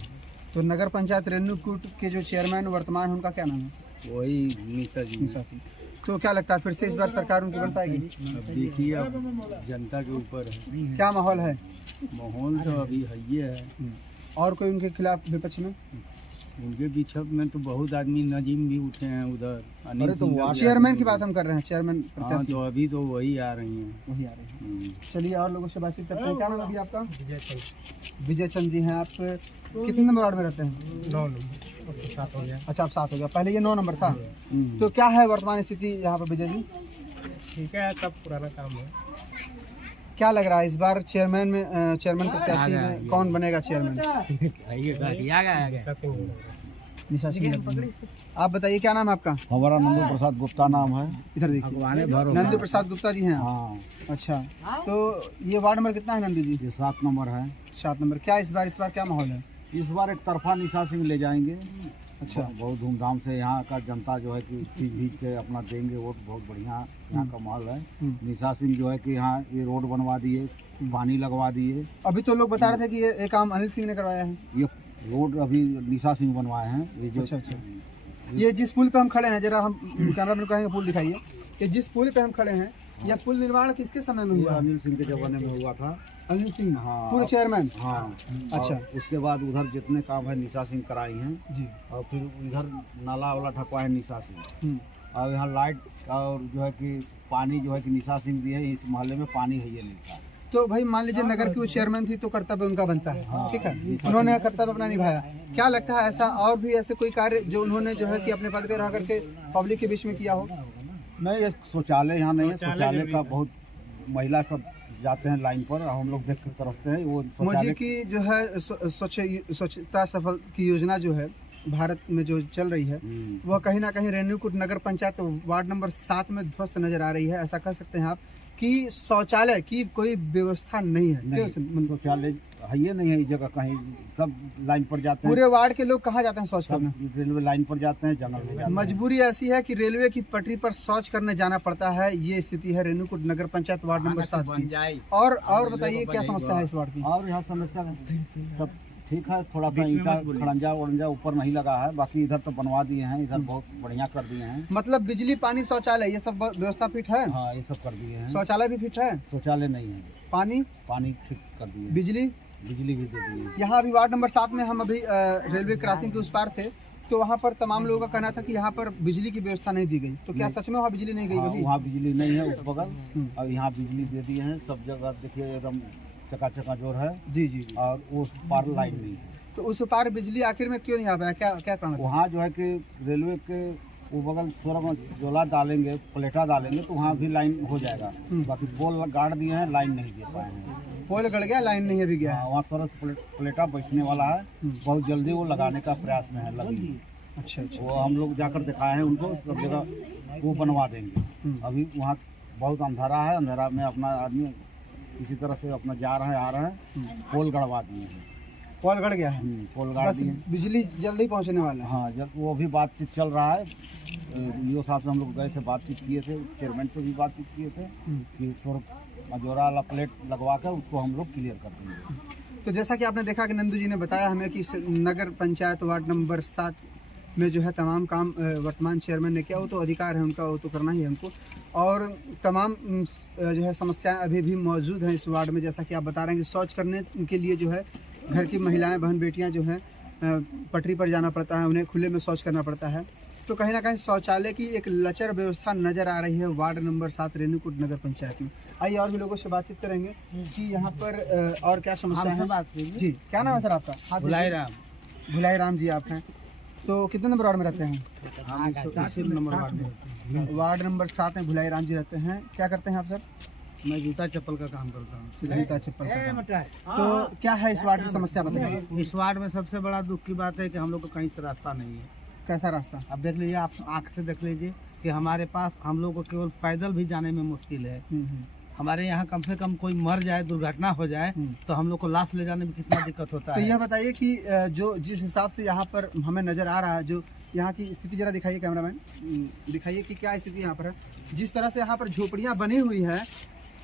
तो नगर पंचायत रेणुकूट के जो चेयरमैन वर्तमान उनका क्या नाम है? वही निशा जी। निशा सिंह। तो क्या लगता है फिर से इस बार सरकार उनकी बन पाएगी? अब देखिए, अब जनता के ऊपर है। क्या माहौल है? माहौल तो अभी है ही है। और कोई उनके खिलाफ विपक्ष में? उनके पीछे में तो बहुत आदमी नजीम भी उठे हैं उधर। अरे तो चेयरमैन की बात हम कर रहे हैं, चेयरमैन प्रत्याशी। तो अभी तो वही आ रही हैं। वही आ रही हैं। चलिए और लोगों से बातचीत करते हैं। क्या नाम है अभी आपका? विजय चंद जी हैं। आप कितने नंबर वार्ड में रहते हैं? 9 नंबर, 7 हो गया। अच्छा, अब 7 हो गया, पहले ये 9 नंबर था। तो क्या है वर्तमान स्थिति यहाँ पर विजय जी? ठीक है, सब पुराना काम है। क्या लग रहा है इस बार चेयरमैन प्रत्याशी में कौन बनेगा चेयरमैन? निशा सिंह। आप बताइए क्या नाम है आपका? हमारा नंदू प्रसाद गुप्ता नाम है। इधर देखिए, नंदू प्रसाद गुप्ता जी हैं। हाँ। अच्छा, तो ये वार्ड नंबर कितना है नंदू जी? ये 7 नंबर है। 7 नंबर। क्या इस बार क्या माहौल है? इस बार एक तरफा निशा सिंह ले जाएंगे। अच्छा, बहुत धूमधाम से यहाँ का जनता जो है कि चीज भीज के अपना देंगे वोट। बहुत बढ़िया यहाँ का माहौल है। निशा सिंह जो है कि यहाँ ये रोड बनवा दिए, पानी लगवा दिए। अभी तो लोग बता रहे थे कि ये काम अनिल सिंह ने करवाया है। ये रोड अभी निशा सिंह बनवाए हैं। ये जो अच्छा, ये जिस पुल पे हम खड़े हैं, जरा हम कैमरा मैन कहेंगे पुल दिखाइए। ये जिस पुल पे हम खड़े हैं, यह पुल निर्माण किसके समय में हुआ? अनिल सिंह के जमाने में हुआ था। अनिल सिंह, हाँ, पूर्व चेयरमैन। हाँ। अच्छा, उसके बाद उधर जितने काम है निशा सिंह कराई हैं जी। और फिर इधर नाला वाला ठकवा है निशा सिंह। और यहाँ लाइट और जो है कि पानी जो है कि निशा सिंह दी है। इस मोहल्ले में पानी है ये नहीं था। तो भाई मान लीजिए नगर की वो चेयरमैन थी तो कर्तव्य उनका बनता है। ठीक है, उन्होंने कर्तव्य अपना निभाया। क्या लगता है ऐसा और भी ऐसे कोई कार्य जो उन्होंने जो है कि अपने पद पे रह करके पब्लिक के बीच में किया हो? नहीं, ये शौचालय यहाँ नहीं है। शौचालय का बहुत महिला सब जाते हैं लाइन पर, हम लोग देख कर तरसते हैं। वो मोदी की जो है स्वच्छता सफल की योजना जो है भारत में जो चल रही है, वह कहीं ना कहीं रेणुकूट नगर पंचायत वार्ड नंबर 7 में ध्वस्त नजर आ रही है। ऐसा कह सकते हैं आप कि शौचालय की कोई व्यवस्था नहीं है। शौचालय है ये नहीं है इस जगह कहीं। सब लाइन पर जाते हैं। पूरे वार्ड के लोग कहाँ जाते हैं शौच करने? रेलवे लाइन पर जाते हैं, जंगल में जाते हैं। मजबूरी ऐसी है कि रेलवे की पटरी पर शौच करने जाना पड़ता है। ये स्थिति है रेणुकूट नगर पंचायत वार्ड नंबर 7 की। और बताइए क्या समस्या है इस वार्ड की? और यहाँ समस्या सब ठीक है, थोड़ा सा ईंटा खड़ंजा वड़ंजा ऊपर नहीं लगा है, बाकी इधर तो बनवा दिए हैं। इधर बहुत बढ़िया कर दिए हैं। मतलब बिजली, पानी, शौचालय ये सब व्यवस्था फिट है? हाँ, ये सब कर दिए हैं। शौचालय भी फिट है? शौचालय नहीं है। पानी ठीक कर दिए। बिजली भी दे दिए। यहाँ अभी वार्ड नंबर 7 में हम अभी रेलवे क्रॉसिंग के उस पार थे तो वहाँ पर तमाम लोगों का कहना था कि यहाँ पर बिजली की व्यवस्था नहीं दी गई, तो क्या सच में वहाँ बिजली नहीं गई कभी? वहाँ बिजली नहीं है उस बगल, और यहाँ बिजली दे दी है सब जगह। देखिए एकदम चकाचौर है। जी जी। और उस पार लाइन नहीं है। तो उस पार बिजली आखिर में क्यों नहीं आ पाया, क्या क्या कारण? वहाँ जो है कि रेलवे के वो बगल थोड़ा जोला डालेंगे, प्लेटा डालेंगे तो वहाँ भी लाइन हो जाएगा। बाकी पोल गाड़ दिए हैं, लाइन नहीं दे पाए हैं। पोल गड़ गया, लाइन नहीं अभी गया। वहाँ थोड़ा प्लेटा बैठने वाला है, बहुत जल्दी वो लगाने का प्रयास में है लगी। अच्छा अच्छा। वो हम लोग जाकर दिखाए हैं उनको, सब जगह वो बनवा देंगे। अभी वहाँ बहुत अंधेरा है, अंधेरा में अपना आदमी इसी तरह से अपना जा रहा है आ रहा है। पोल गड़वा दिए हैं। पोल गड़ गया है, पोल गाड़ दिए, बिजली जल्दी पहुँचने वाला है। हाँ जब वो भी बातचीत चल रहा है। ईओ साहब से हम लोग गए थे, बातचीत किए थे, चेयरमैन से भी बातचीत किए थे कि मजोरा वाला प्लेट लगवा कर उसको हम लोग क्लियर कर देंगे। तो जैसा कि आपने देखा कि नंदू जी ने बताया हमें कि नगर पंचायत वार्ड नंबर 7 में जो है तमाम काम वर्तमान चेयरमैन ने किया, वो तो अधिकार है उनका, वो तो करना ही है उनको। और तमाम जो है समस्याएं अभी भी मौजूद हैं इस वार्ड में। जैसा कि आप बता रहे हैं कि शौच करने के लिए जो है घर की महिलाएं बहन बेटियां जो हैं पटरी पर जाना पड़ता है, उन्हें खुले में शौच करना पड़ता है। तो कहीं ना कहीं शौचालय की एक लचर व्यवस्था नज़र आ रही है वार्ड नंबर 7 रेणुकूट नगर पंचायत में। आइए और भी लोगों से बातचीत करेंगे कि यहाँ पर और क्या समस्या है। बात जी, क्या नाम है सर आपका? भुलाई राम जी आप हैं। तो कितने नंबर वार्ड में रहते हैं? हम 80 नंबर वार्ड में। वार्ड नंबर 7 में भुलाई राम जी रहते हैं। क्या करते हैं आप सर? मैं जूता चप्पल का काम करता हूँ। जूता चप्पल का काम। तो क्या है इस वार्ड की समस्या बताइए। इस वार्ड में सबसे बड़ा दुख की बात है कि हम लोग को कहीं से रास्ता नहीं है। कैसा रास्ता? अब देख लीजिए, आप आँख से देख लीजिए कि हमारे पास हम लोग को केवल पैदल भी जाने में मुश्किल है। हमारे यहाँ कम से कम कोई मर जाए, दुर्घटना हो जाए तो हम लोग को लाश ले जाने में कितना दिक्कत होता है। तो यह बताइए कि जो जिस हिसाब से यहाँ पर हमें नज़र आ रहा है, जो यहाँ की स्थिति जरा दिखाइए कैमरामैन, दिखाइए कि क्या स्थिति यहाँ पर है। जिस तरह से यहाँ पर झोपड़ियाँ बनी हुई है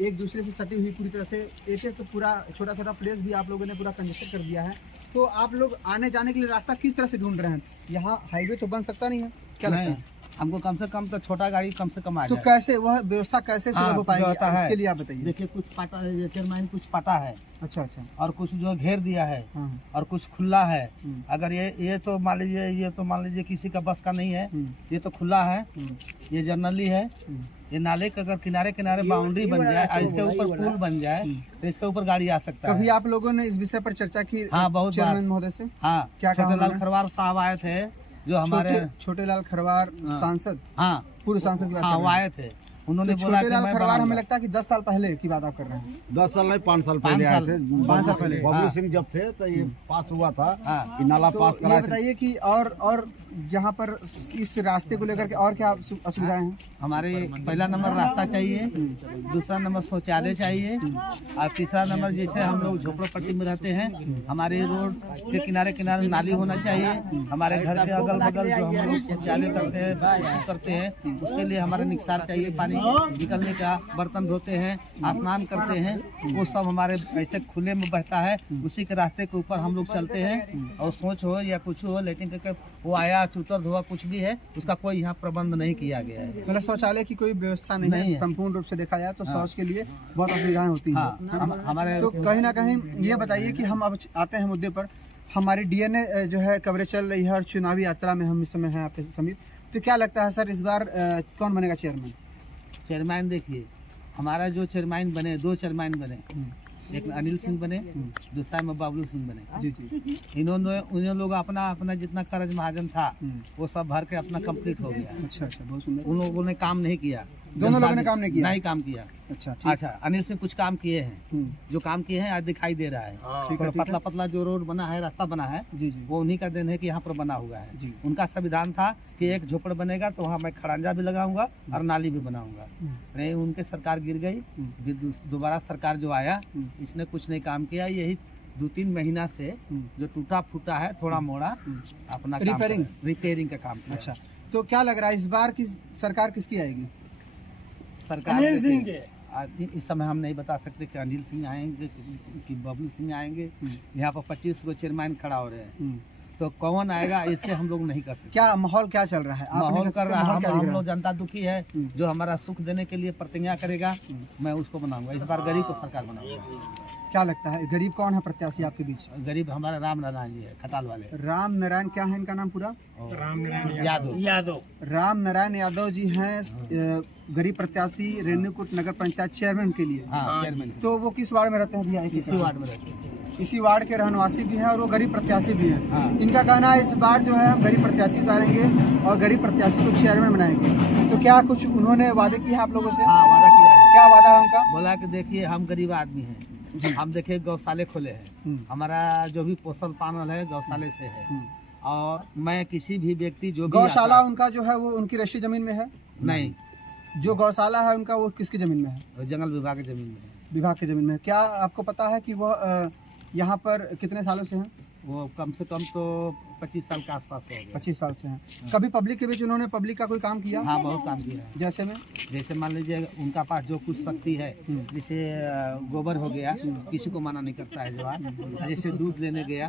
एक दूसरे से सटी हुई पूरी तरह से, ऐसे तो पूरा छोटा छोटा प्लेस भी आप लोगों ने पूरा कंजेस्टेड कर दिया है। तो आप लोग आने जाने के लिए रास्ता किस तरह से ढूंढ रहे हैं? यहाँ हाईवे तो बन सकता नहीं है, क्या लगता है? हमको कम से कम तो छोटा गाड़ी कम से कम आ तो जाए। कैसे वह व्यवस्था कैसे हो पाएगी? इसके लिए आप बताइए। देखिए, कुछ पाटा चेयरमैन कुछ पाटा है। अच्छा अच्छा। और कुछ जो घेर दिया है और कुछ खुला है। अगर ये तो मान लीजिए, ये तो मान लीजिए किसी का बस का नहीं है, ये तो खुला है, ये जनरली है। ये नाले के अगर किनारे किनारे बाउंड्री बन जाए और इसके ऊपर पुल बन जाए तो इसके ऊपर गाड़ी आ सकता है। कभी आप लोगों ने इस विषय पर चर्चा की? हाँ, बहुत चेयरमैन महोदय से। हाँ, क्या छोटेलाल खरवार साहब आए थे, जो हमारे छोटेलाल खरवार सांसद, हाँ पूर्व सांसद, हाँ वो आए थे। उन्होंने बोला कि मैं खरवार, हमें लगता है कि 10 साल पहले की बात आप कर रहे हैं। 10 साल नहीं, 5 साल पहले आए थे। 5 साल पहले बबलू सिंह जब थे तो ये पास हुआ था कि नाला तो पास करा। ये बताइए कि और यहाँ पर इस रास्ते को लेकर के और क्या असुविधाएं हैं? हमारे पहला नंबर रास्ता चाहिए, दूसरा नंबर शौचालय चाहिए, और तीसरा नंबर जैसे हम लोग झोपड़पट्टी में रहते हैं, हमारे रोड के किनारे किनारे नाली होना चाहिए। हमारे घर के अगल बगल जो हम लोग शौचालय करते हैं उसके लिए हमारा निस्तार चाहिए, पानी निकलने का, बर्तन धोते हैं, स्नान करते हैं, वो सब हमारे ऐसे खुले में बहता है। उसी के रास्ते के ऊपर हम लोग चलते हैं। और सोच हो या कुछ हो, लेकिन करके वो आया चूतर धोआ कुछ भी है, उसका कोई यहाँ प्रबंध नहीं किया गया है। मतलब शौचालय की कोई व्यवस्था नहीं है। संपूर्ण रूप से देखा जाए तो शौच के लिए बहुत असुविधाएं होती हैं। हमारे तो कहीं ना कहीं ये बताइए कि हम अब आते हैं मुद्दे पर। हमारी डीएनए जो है कवरेज चल रही है और चुनावी यात्रा में हम इस समय हैं आपके समीप। तो क्या लगता है सर, इस बार कौन बनेगा चेयरमैन? चेयरमैन देखिए, हमारा जो चेयरमैन बने, 2 चेयरमैन बने, एक अनिल सिंह बने, दूसरा में बबलू सिंह बने। जी। इन्होंने लोग अपना जितना कर्ज महाजन था वो सब भर के अपना कंप्लीट हो गया। अच्छा, बहुत सुंदर। उन लोगों ने काम नहीं किया, दोनों लोगों ने काम नहीं किया? नहीं काम किया। अच्छा, अनिल सिंह कुछ काम किए हैं, जो काम किए हैं आज दिखाई दे रहा है। पतला पतला जो रोड बना है, रास्ता बना है, वो उन्हीं का देन है कि यहाँ पर बना हुआ है। उनका संविधान था कि एक झोपड़ बनेगा तो वहाँ मैं खड़ंजा भी लगाऊंगा और नाली भी बनाऊंगा। नहीं, उनके सरकार गिर गई, दोबारा सरकार जो आया इसने कुछ नहीं काम किया। यही 2-3 महीना से जो टूटा फूटा है थोड़ा मोड़ा अपना रिपेयरिंग का काम। अच्छा, तो क्या लग रहा है इस बार की सरकार किसकी आएगी? सरकार इस समय हम नहीं बता सकते कि अनिल सिंह आएंगे कि बबलू सिंह आएंगे। यहाँ पर 25 गो चेयरमैन खड़ा हो रहे हैं, तो कौन आएगा इसके हम लोग नहीं कर सकते। क्या माहौल क्या चल रहा है? माहौल कर रहा है, हम लोग जनता दुखी है, जो हमारा सुख देने के लिए प्रतिज्ञा करेगा मैं उसको बनाऊंगा। इस बार गरीब को सरकार बनाऊंगा। क्या लगता है गरीब कौन है प्रत्याशी आपके बीच? गरीब हमारा राम नारायण जी है, खटाल वाले। राम नारायण, क्या है इनका नाम पूरा? यादव। राम नारायण यादव जी हैं गरीब प्रत्याशी रेणुकूट नगर पंचायत चेयरमैन के लिए। हाँ, चेयरमैन। तो वो किस वार्ड में रहते हैं भैया? इसी वार्ड में रहते हैं। इसी वार्ड के रहनवासी भी हैं और वो गरीब प्रत्याशी भी हैं। हाँ। इनका कहना है इस बार जो है हम गरीब प्रत्याशी उतारेंगे और गरीब प्रत्याशी को चेयरमैन बनाएंगे। तो क्या कुछ उन्होंने वादे किए हैं आप लोगों से? हाँ, वादा किया है। क्या वादा है उनका? बोला कि देखिए हम गरीब आदमी हैं, हम देखिए गौशाले खोले हैं, हमारा जो भी पोषण पालन है गौशाले से है, और मैं किसी भी व्यक्ति जो भी गौशाला उनका जो है वो उनकी रजिस्ट्री जमीन में है? नहीं, जो गौशाला है उनका वो किसकी जमीन में है? जंगल विभाग की जमीन में है। विभाग की जमीन में। क्या आपको पता है कि वह यहाँ पर कितने सालों से हैं? वो कम से कम तो 25 साल के आसपास हो गया। 25 साल से हैं। कभी पब्लिक के बीच उन्होंने पब्लिक का कोई काम किया? हाँ, बहुत काम किया है। जैसे मान लीजिए उनका पास जो कुछ शक्ति है, जैसे गोबर हो गया, किसी को मना नहीं करता है जो है। जैसे दूध लेने गया,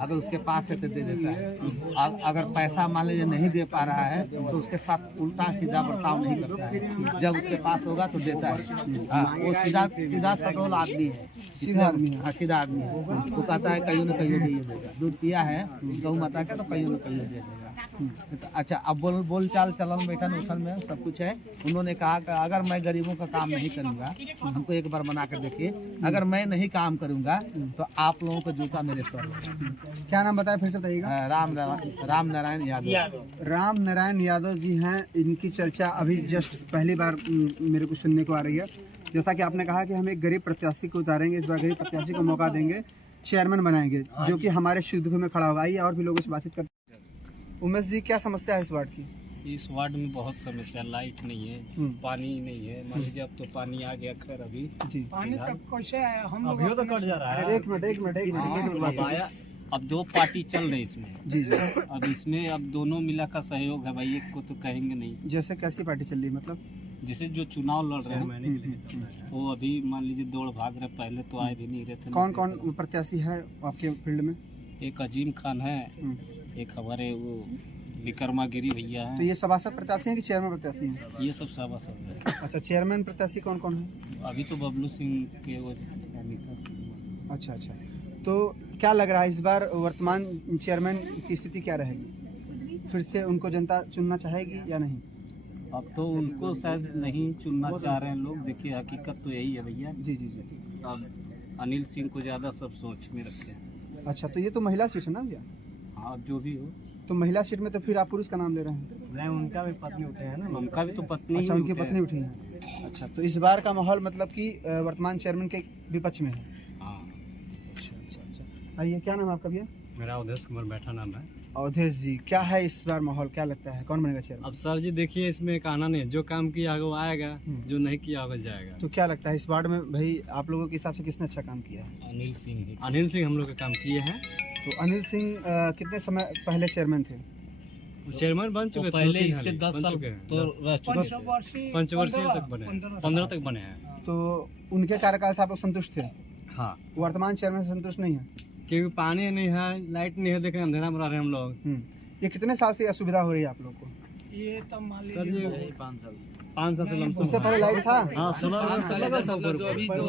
अगर उसके पास है तो दे देता है। अगर पैसा मान लीजिए नहीं दे पा रहा है तो उसके साथ उल्टा सीधा बर्ताव नहीं करता है। जब उसके पास होगा तो देता है। हाँ, वो सीधा सटोल आदमी है। सीधा आदमी है। हाँ, सीधा आदमी है। वो कहता है कहीं न कहीं दे देगा। दूध पिया है गौ माता का तो कहीं न कहीं दे देगा। अच्छा, अब बोल चाल चलन बैठन उठन में सब कुछ है। उन्होंने कहा कि अगर मैं गरीबों का काम नहीं करूंगा, हमको एक बार बना कर देखिए, अगर मैं नहीं काम करूंगा तो आप लोगों को जूता मेरे सर। क्या नाम बताया फिर से बताइएगा? राम नारायण यादव। राम नारायण यादव जी हैं। इनकी चर्चा अभी जस्ट पहली बार मेरे को सुनने को आ रही है। जैसा कि आपने कहा कि हम एक गरीब प्रत्याशी को उतारेंगे, इस बार गरीब प्रत्याशी को मौका देंगे, चेयरमैन बनाएंगे जो कि हमारे शुद्ध में खड़ा होगा। आइए और भी लोगों से बातचीत करते हैं। उमेश जी, क्या समस्या है इस वार्ड की? इस वार्ड में बहुत समस्या, लाइट नहीं है, पानी नहीं है। मान लीजिए अब तो पानी आ गया, खैर अभी जी पानी कैसे है? हम अभी तो कट जा रहा है। एक मिनट आया। अब दो पार्टी चल रही इसमें। जी। अब इसमें अब दोनों मिला का सहयोग है भाई, एक को तो कहेंगे नहीं। जैसे कैसी पार्टी चल रही है? मतलब जैसे जो चुनाव लड़ रहे हैं वो अभी मान लीजिए दौड़ भाग रहे, पहले तो आए भी नहीं रहे थे। कौन कौन प्रत्याशी है आपके फील्ड में? एक अजीम खान है, एक हमारे वो विक्रमा गिरी भैया है। तो ये सभासद प्रत्याशी हैं कि चेयरमैन प्रत्याशी हैं? ये सब सभासद है। अच्छा, चेयरमैन प्रत्याशी कौन कौन है? अभी तो बबलू सिंह के वो। अच्छा, तो क्या लग रहा है इस बार वर्तमान चेयरमैन की स्थिति क्या रहेगी? फिर से उनको जनता चुनना चाहेगी या नहीं? अब तो उनको शायद नहीं चुनना चाह रहे हैं लोग। देखिए हकीकत तो यही है भैया। जी। अब अनिल सिंह को ज़्यादा सब सोच में रखते हैं। अच्छा, तो ये तो महिला सीट है ना भैया? हाँ, जो भी हो। तो महिला सीट में तो फिर आप पुरुष का नाम ले रहे हैं? नहीं, उनका भी पत्नी उठे हैं ना। उनका भी तो पत्नी। अच्छा, उनकी पत्नी उठी है। अच्छा, तो इस बार का माहौल मतलब कि वर्तमान चेयरमैन के विपक्ष में है। हाँ। अच्छा। आइए, क्या नाम है आपका भैया? मेरा अवधेश कुमार बैठा नाम है। अवधेश जी, क्या है इस बार माहौल, क्या लगता है कौन बनेगा चेयरमैन? अब सर जी देखिए, इसमें कहना नहीं, जो काम किया होगा वो आएगा, जो नहीं किया होगा जाएगा। तो क्या लगता है इस वार्ड में भाई आप लोगों के हिसाब से किसने अच्छा काम किया है? अनिल सिंह हम लोग का काम किए हैं। तो अनिल सिंह कितने समय पहले चेयरमैन थे? चेयरमैन बन चुके पहले इससे 10 साल तो रह चुके थे। पंचवर्षीय तक बने, 15 तक बने हैं। तो उनके कार्यकाल से आप लोग संतुष्ट थे? हाँ। वर्तमान चेयरमैन से संतुष्ट नहीं है? क्योंकि पानी नहीं है, लाइट नहीं है, देखें अंधेरा में रह रहे हैं हम लोग। ये कितने साल से असुविधा हो रही है आप लोग को? ये तो मान सर लीजिए ये 5 साल से। 5 साल से लमसम। उससे पहले लाइट था? हाँ, सोलर लगा था।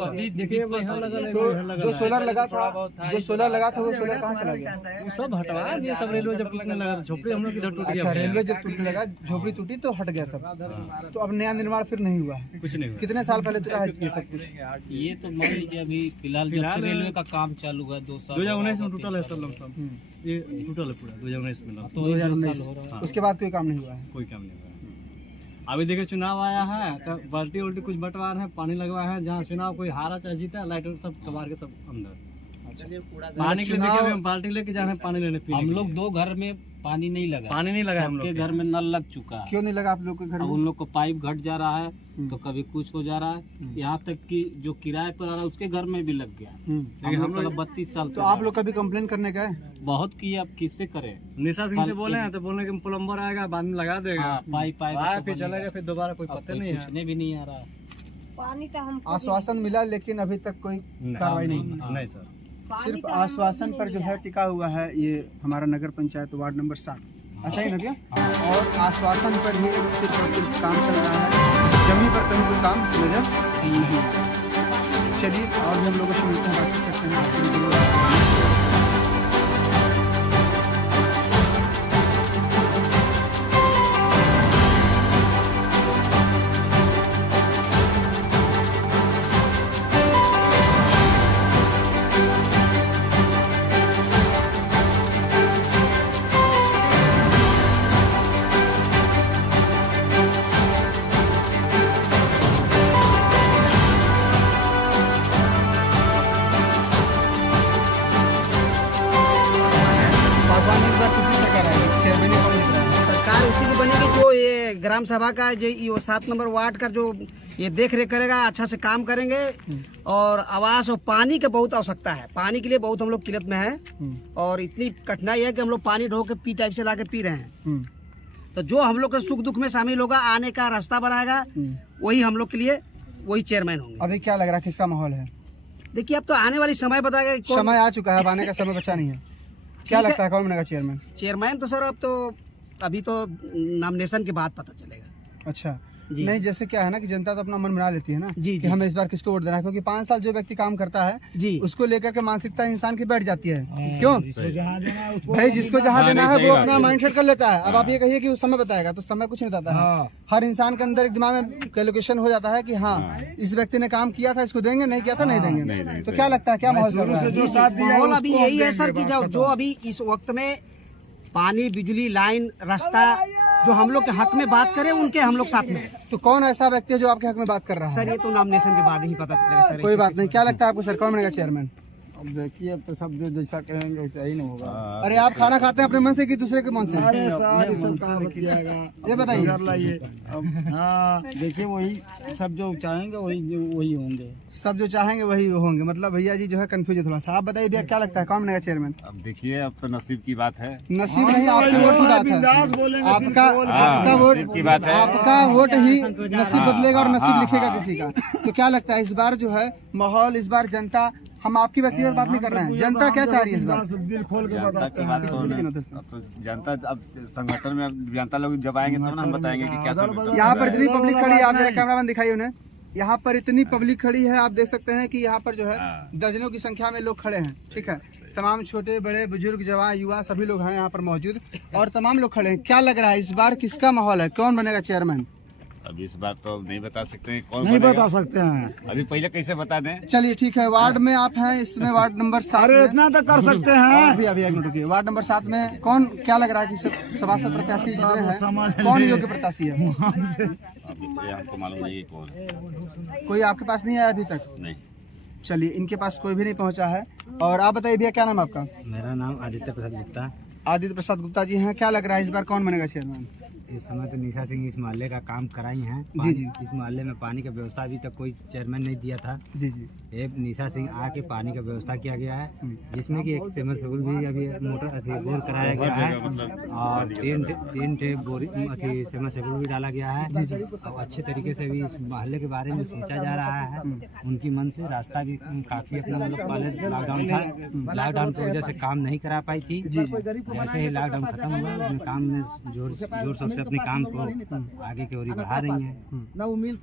अभी देखिए यहाँ लगा, जो सोलर लगा था वो सोलर कहाँ चला गया? वो सब हटवा, ये सब रेलवे जब टूटने लगा, झोपड़ी हम लोग इधर टूट गया। अच्छा, रेलवे जब टूटने लगा, झोपड़ी टूटी तो हट गया सब। तो अब नया निर्माण फिर नहीं हुआ? कुछ नहीं हुआ। कितने साल पहले टूटा है ये सब कुछ? ये तो मान लीजिए अभी फिलहाल जब से रेलवे का काम चालू हुआ 2 साल 2019 में टूटल है सब लमसम। ये टूटल है पूरा 2019 में लमसम। 2019 उसके बाद कोई काम नहीं हुआ है? कोई काम नहीं हुआ। अभी देखिए चुनाव आया है तो बाल्टी उल्टी कुछ बंटवा रहे हैं, पानी लगवा है। जहाँ चुनाव कोई हारा चाहे जीता, लाइट सब कबाड़ के सब अंदर। पानी के लिए हम बाल्टी लेके जा रहे हैं पानी लेने। हम लोग 2 घर में पानी नहीं लगा हम लोग के घर में नल लग चुका है। क्यों नहीं लगा आप लोग के घर में? उन लोग को पाइप घट जा रहा है तो कभी कुछ हो जा रहा है। यहाँ तक कि जो किराए पर आ रहा है उसके घर में भी लग गया। लेकिन हम लोग 32 साल। तो आप लोग कभी कंप्लेन करने गए? बहुत किया, अब किससे करें? निशा सिंह से बोले हैं तो बोलने कि प्लम्बर आएगा बाद में लगा देगा। पाइप आएगा फिर चलेगा, फिर दोबारा कोई पता नहीं है। पूछने भी नहीं आ रहा। पानी तो हम आश्वासन मिला लेकिन अभी तक कोई कार्रवाई नहीं सर। सिर्फ आश्वासन पर जो है टिका हुआ है ये हमारा नगर पंचायत वार्ड नंबर 7। अच्छा ही ना भैया? और आश्वासन पर ही सिर्फ काम चल रहा है, जमीन पर कहीं कोई काम नजर नहीं। चलिए और भी हम लोगों से मिलते हैं, बातचीत करते हैं आपके लिए। सरकार उसी की बनेगी जो ये ग्राम सभा का जो ये 7 नंबर वार्ड का जो ये देख रेख करेगा, अच्छा से काम करेंगे। और आवास और पानी की बहुत आवश्यकता है, पानी के लिए बहुत हम लोग किल्लत में हैं और इतनी कठिनाई है कि हम लोग पानी ढो के पी टाइप से ला के पी रहे हैं। तो जो हम लोग के सुख दुख में शामिल होगा, आने का रास्ता बनाएगा, वही हम लोग के लिए वही चेयरमैन होंगे। अभी क्या लग रहा है, किसका माहौल है? देखिए अब तो आने वाली समय बताएगा। समय आ चुका है, अब आने का समय बचा नहीं है। क्या लगता है कौन बनेगा चेयरमैन? चेयरमैन तो सर अब तो अभी तो नॉमिनेशन के बाद पता चलेगा। अच्छा नहीं, जैसे क्या है ना कि जनता तो अपना मन बना लेती है ना जी, कि हमें इस बार किसको वोट देना है, क्योंकि 5 साल जो व्यक्ति काम करता है जी उसको लेकर के मानसिकता इंसान की बैठ जाती है। क्यों भाई, जिसको जहाँ देना है वो अपना माइंडसेट कर लेता है। अब आप ये कहिए कि उस समय बताएगा, तो समय कुछ नहीं बताता है। हर इंसान के अंदर एक दिमाग में कैलकुलेशन हो जाता है कि हाँ इस व्यक्ति ने काम किया था, इसको देंगे, नहीं किया था नहीं देंगे। तो क्या लगता है क्या माहौल चल रहा है? माहौल अभी यही है सर कि जो अभी इस वक्त में पानी, बिजली, लाइन, रास्ता जो हम लोग के हक में बात करें, उनके हम लोग साथ में हैं। तो कौन ऐसा व्यक्ति है जो आपके हक में बात कर रहा है? सर ये तो नॉमिनेशन के बाद ही पता चलेगा सर। कोई बात नहीं। क्या लगता है आपको सर कौन बनेगा चेयरमैन? अब देखिए, अब तो सब जो जैसा कहेंगे वैसा ही नहीं होगा। अरे आप खाना खाते हैं अपने मन से कि दूसरे के मन से? ये बताइए। हाँ देखिए, वही सब जो चाहेंगे वही होंगे। सब जो चाहेंगे वही होंगे। मतलब भैया जी जो है कंफ्यूज है थोड़ा सा। आप बताइए भैया क्या लगता है कौन बनेगा चेयरमैन? अब देखिए, अब तो नसीब की बात है। नसीब नहीं, आपकी वोट की बात है। आपका वोट की बात है। आपका वोट ही नसीब बदलेगा और नसीब लिखेगा किसी का। तो क्या लगता है इस बार जो है माहौल, इस बार जनता, हम आपकी व्यक्तिगत बात नहीं कर रहे हैं, जनता क्या चाह रही है इस बार? दिल खोल के बताते हैं। जनता अब संगठन में जनता लोग जब आएंगे तब ना हम बताएंगे कि क्या सब। यहाँ पर इतनी पब्लिक खड़ी है, आप जरा कैमरामैन दिखाइए उन्हें। यहाँ पर इतनी पब्लिक खड़ी है, आप देख सकते हैं कि यहाँ पर जो है दर्जनों की संख्या में लोग खड़े हैं। ठीक है, तमाम छोटे बड़े बुजुर्ग जवान युवा सभी लोग हैं यहाँ पर मौजूद और तमाम लोग खड़े हैं। क्या लग रहा है इस बार किसका माहौल है, कौन बनेगा चेयरमैन? अभी इस बार तो नहीं बता सकते हैं कौन नहीं बता सकते हैं। अभी पहले कैसे बता दें? चलिए ठीक है, वार्ड में आप हैं, इसमें वार्ड नंबर 7। अरे इतना तो कर सकते हैं। अभी एक मिनट रुकिए। वार्ड नंबर 7 में कौन, क्या लग रहा है कि सभासद प्रत्याशी जितने हैं कौन योग्य प्रत्याशी है? अभी हमको मालूम नहीं है कौन। कोई आपके पास नहीं आया अभी तक? नहीं। चलिए, इनके पास कोई भी नहीं पहुंचा है। और आप बताइए भैया क्या नाम है आपका? मेरा नाम आदित्य प्रसाद गुप्ता। आदित्य प्रसाद गुप्ता जी हैं। क्या लग रहा है इस बार कौन बनेगा चेयरमैन? इस समय तो निशा सिंह इस मोहल्ले का काम कराई हैं। जी जी। इस मोहल्ले में पानी का व्यवस्था अभी तक कोई चेयरमैन नहीं दिया था। जी जी। ये निशा सिंह आके पानी का व्यवस्था किया गया है, जिसमें कि एक सेमरसेबल भी अभी मोटर बोर कराया गया है और तीन टे बोरी सेमरसेबल भी डाला गया है। और अच्छे तरीके से भी इस मोहल्ले के बारे में सोचा जा रहा है। उनकी मन से रास्ता भी काफी अपना मतलब पहले लॉकडाउन था, लॉकडाउन की वजह से काम नहीं करा पाई थी। जैसे ही लॉकडाउन खत्म हुआ, उन काम में जोर शोर से अपने काम को आगे की ओर बढ़ा रही हैं।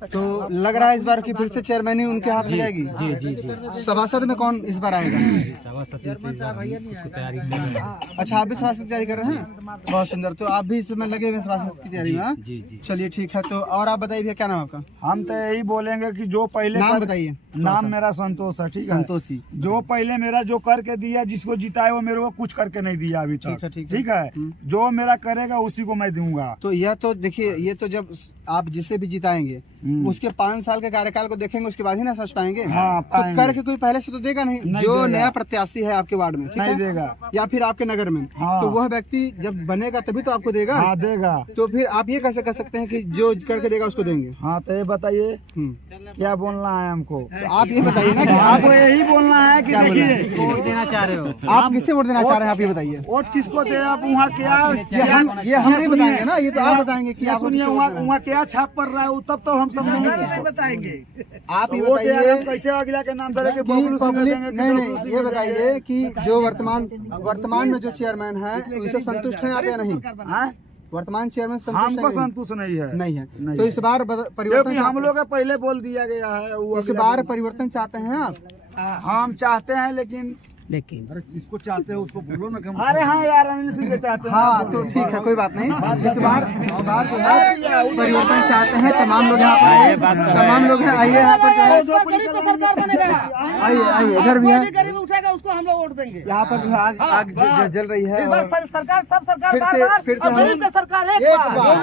तो लग रहा है इस बार की फिर से चेयरमैन ही उनके हाथ में जाएगी? जी जी जी। सभासद में कौन इस बार आएगा? सभासद तैयारी कर रहे हैं। अच्छा, आप भी सभासद की तैयारी कर रहे हैं? बहुत सुंदर। तो आप भी इस समय लगे हुए सभासद की तैयारी में? जी जी। चलिए ठीक है। तो और आप बताइए भैया क्या नाम आपका? हम तो यही बोलेंगे कि जो पहले नाम बताइए। नाम मेरा संतोष है। ठीक है, संतोष जी। जो पहले मेरा जो करके दिया, जिसको जिताए वो मेरे को कुछ करके नहीं दिया अभी तक। ठीक है, जो मेरा करेगा उसी को मैं दूंगा। तो यह तो देखिए, ये तो जब आप जिसे भी जिताएंगे उसके 5 साल के कार्यकाल को देखेंगे, उसके बाद ही ना समझ पाएंगे। हाँ, तो करके कोई पहले से तो देगा नहीं जो देगा। नया प्रत्याशी है आपके वार्ड में, ठीक नहीं है? देगा या फिर आपके नगर में। हाँ। तो वह व्यक्ति जब बनेगा तभी तो आपको देगा। हाँ देगा। तो फिर आप ये कैसे कर सकते हैं कि जो करके देगा उसको देंगे? हाँ तो ये बताइए क्या बोलना है हमको? तो आप ये बताइए ना कि आपको यही बोलना है कि देखिए वोट देना चाह रहे हो आप किससे वोट देना चाह रहे हैं, आप ये बताइए। वोट किसको दे, आप वहाँ क्या ये हम नहीं बताएंगे ना, ये तो आप बताएंगे कि आप सुनिए वहाँ क्या छाप पड़ रहा है, तब तो हम सब नहीं बताएंगे। आप ये बताइए कैसे अगला के नाम धरे कि पब्लिक, नहीं ये बताइए कि जो वर्तमान में जो चेयरमैन है उनसे संतुष्ट हैं आप या नहीं? वर्तमान चेयरमैन हमको संतुष्ट नहीं है। नहीं है। तो इस बार परिवर्तन हम लोग का पहले बोल दिया गया है। इस बार परिवर्तन चाहते हैं आप? हम चाहते हैं, लेकिन अरे जिसको चाहते हैं उसको बोलो ना। अरे हाँ यार, अनिल सिंह के चाहते हैं। हाँ तो ठीक है, कोई बात नहीं। इस बार जो है परिवर्तन चाहते हैं तमाम लोग यहाँ पर, तमाम लोग हैं। आइए यहाँ पर जो है, गरीब का सरकार बनेगा। आइए इधर भी है। गरीब उठेगा उसको हम लोग वोट देंगे। यहाँ पर जो है आग जल रही है। सरकार सब सरकार फिर से गरीब का सरकार एक बार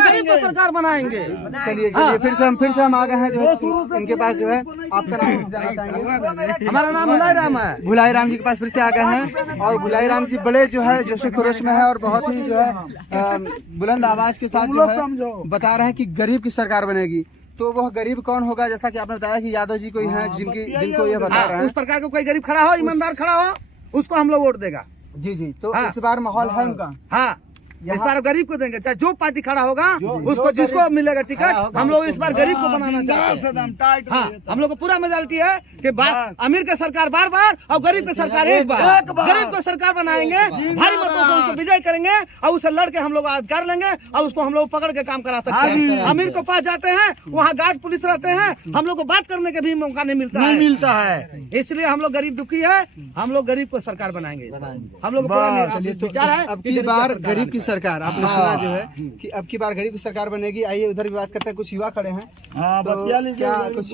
गरीब का सरकार बनाएंगे। चलिए फिर से हम आ गए हैं जो है इनके पास। जो है आपका नाम जानना चाहेंगे? हमारा नाम भुलाई राम है। भुलाई राम जी के पास फिर से आ गए हैं। और भुलाई राम जी बड़े जो है जोश खरोश में है और बहुत ही जो है बुलंद आवाज के साथ जो है बता रहे हैं कि गरीब की सरकार बनेगी। तो वह गरीब कौन होगा? जैसा कि आपने बताया कि यादव जी कोई हैं जिनको ये बता रहे हैं। उस प्रकार का कोई गरीब खड़ा हो, ईमानदार खड़ा हो, उसको हम लोग वोट देगा। जी तो इस बार माहौल है उनका। हाँ इस बार गरीब को देंगे, चाहे जो पार्टी खड़ा होगा उसको, जिसको मिलेगा टिकट। हम लोग इस बार गरीब को बनाना चाहते हैं। हाँ हम लोग को पूरा मेजोरिटी है कि अमीर का सरकार बार बार और गरीब का सरकार एक बार। गरीब को सरकार बनाएंगे, भारी मतों से उसको विजय करेंगे और उससे लड़के हम लोग अधिकार लेंगे और उसको हम लोग पकड़ के काम करा सकते हैं। अमीर को पास जाते हैं, वहाँ गार्ड पुलिस रहते हैं, हम लोग को बात करने के भी मौका नहीं मिलता है। इसलिए हम लोग गरीब दुखी है, हम लोग गरीब को सरकार बनाएंगे। हम लोग विचार है अब की बार गरीब की सरकार। आपने सुना जो है कि अब की बार गरीब की सरकार बनेगी। आइए उधर भी बात करते हैं। कुछ युवा खड़े हैं। क्या कुछ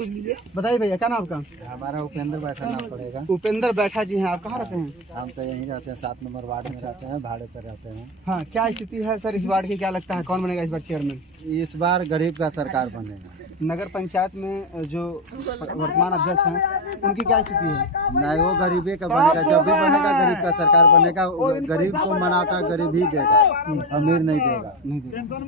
बताइए भैया, क्या नाम आपका? हमारा उपेंद्र बैठा नाम पड़ेगा। उपेंद्र बैठा जी हैं। आप कहाँ रहते हैं? हम तो यहीं रहते हैं, 7 नंबर वार्ड में रहते हैं, भाड़े पर रहते हैं। हाँ क्या स्थिति है सर इस वार्ड की? क्या लगता है कौन बनेगा इस बार चेयरमैन? इस बार गरीब का सरकार बनेगा। नगर पंचायत में जो वर्तमान अध्यक्ष हैं उनकी क्या स्थिति है? नहीं, वो गरीबी का बनेगा। जब भी बनेगा गरीब का सरकार बनेगा। गरीब को मनाता गरीब ही देगा, अमीर नहीं देगा।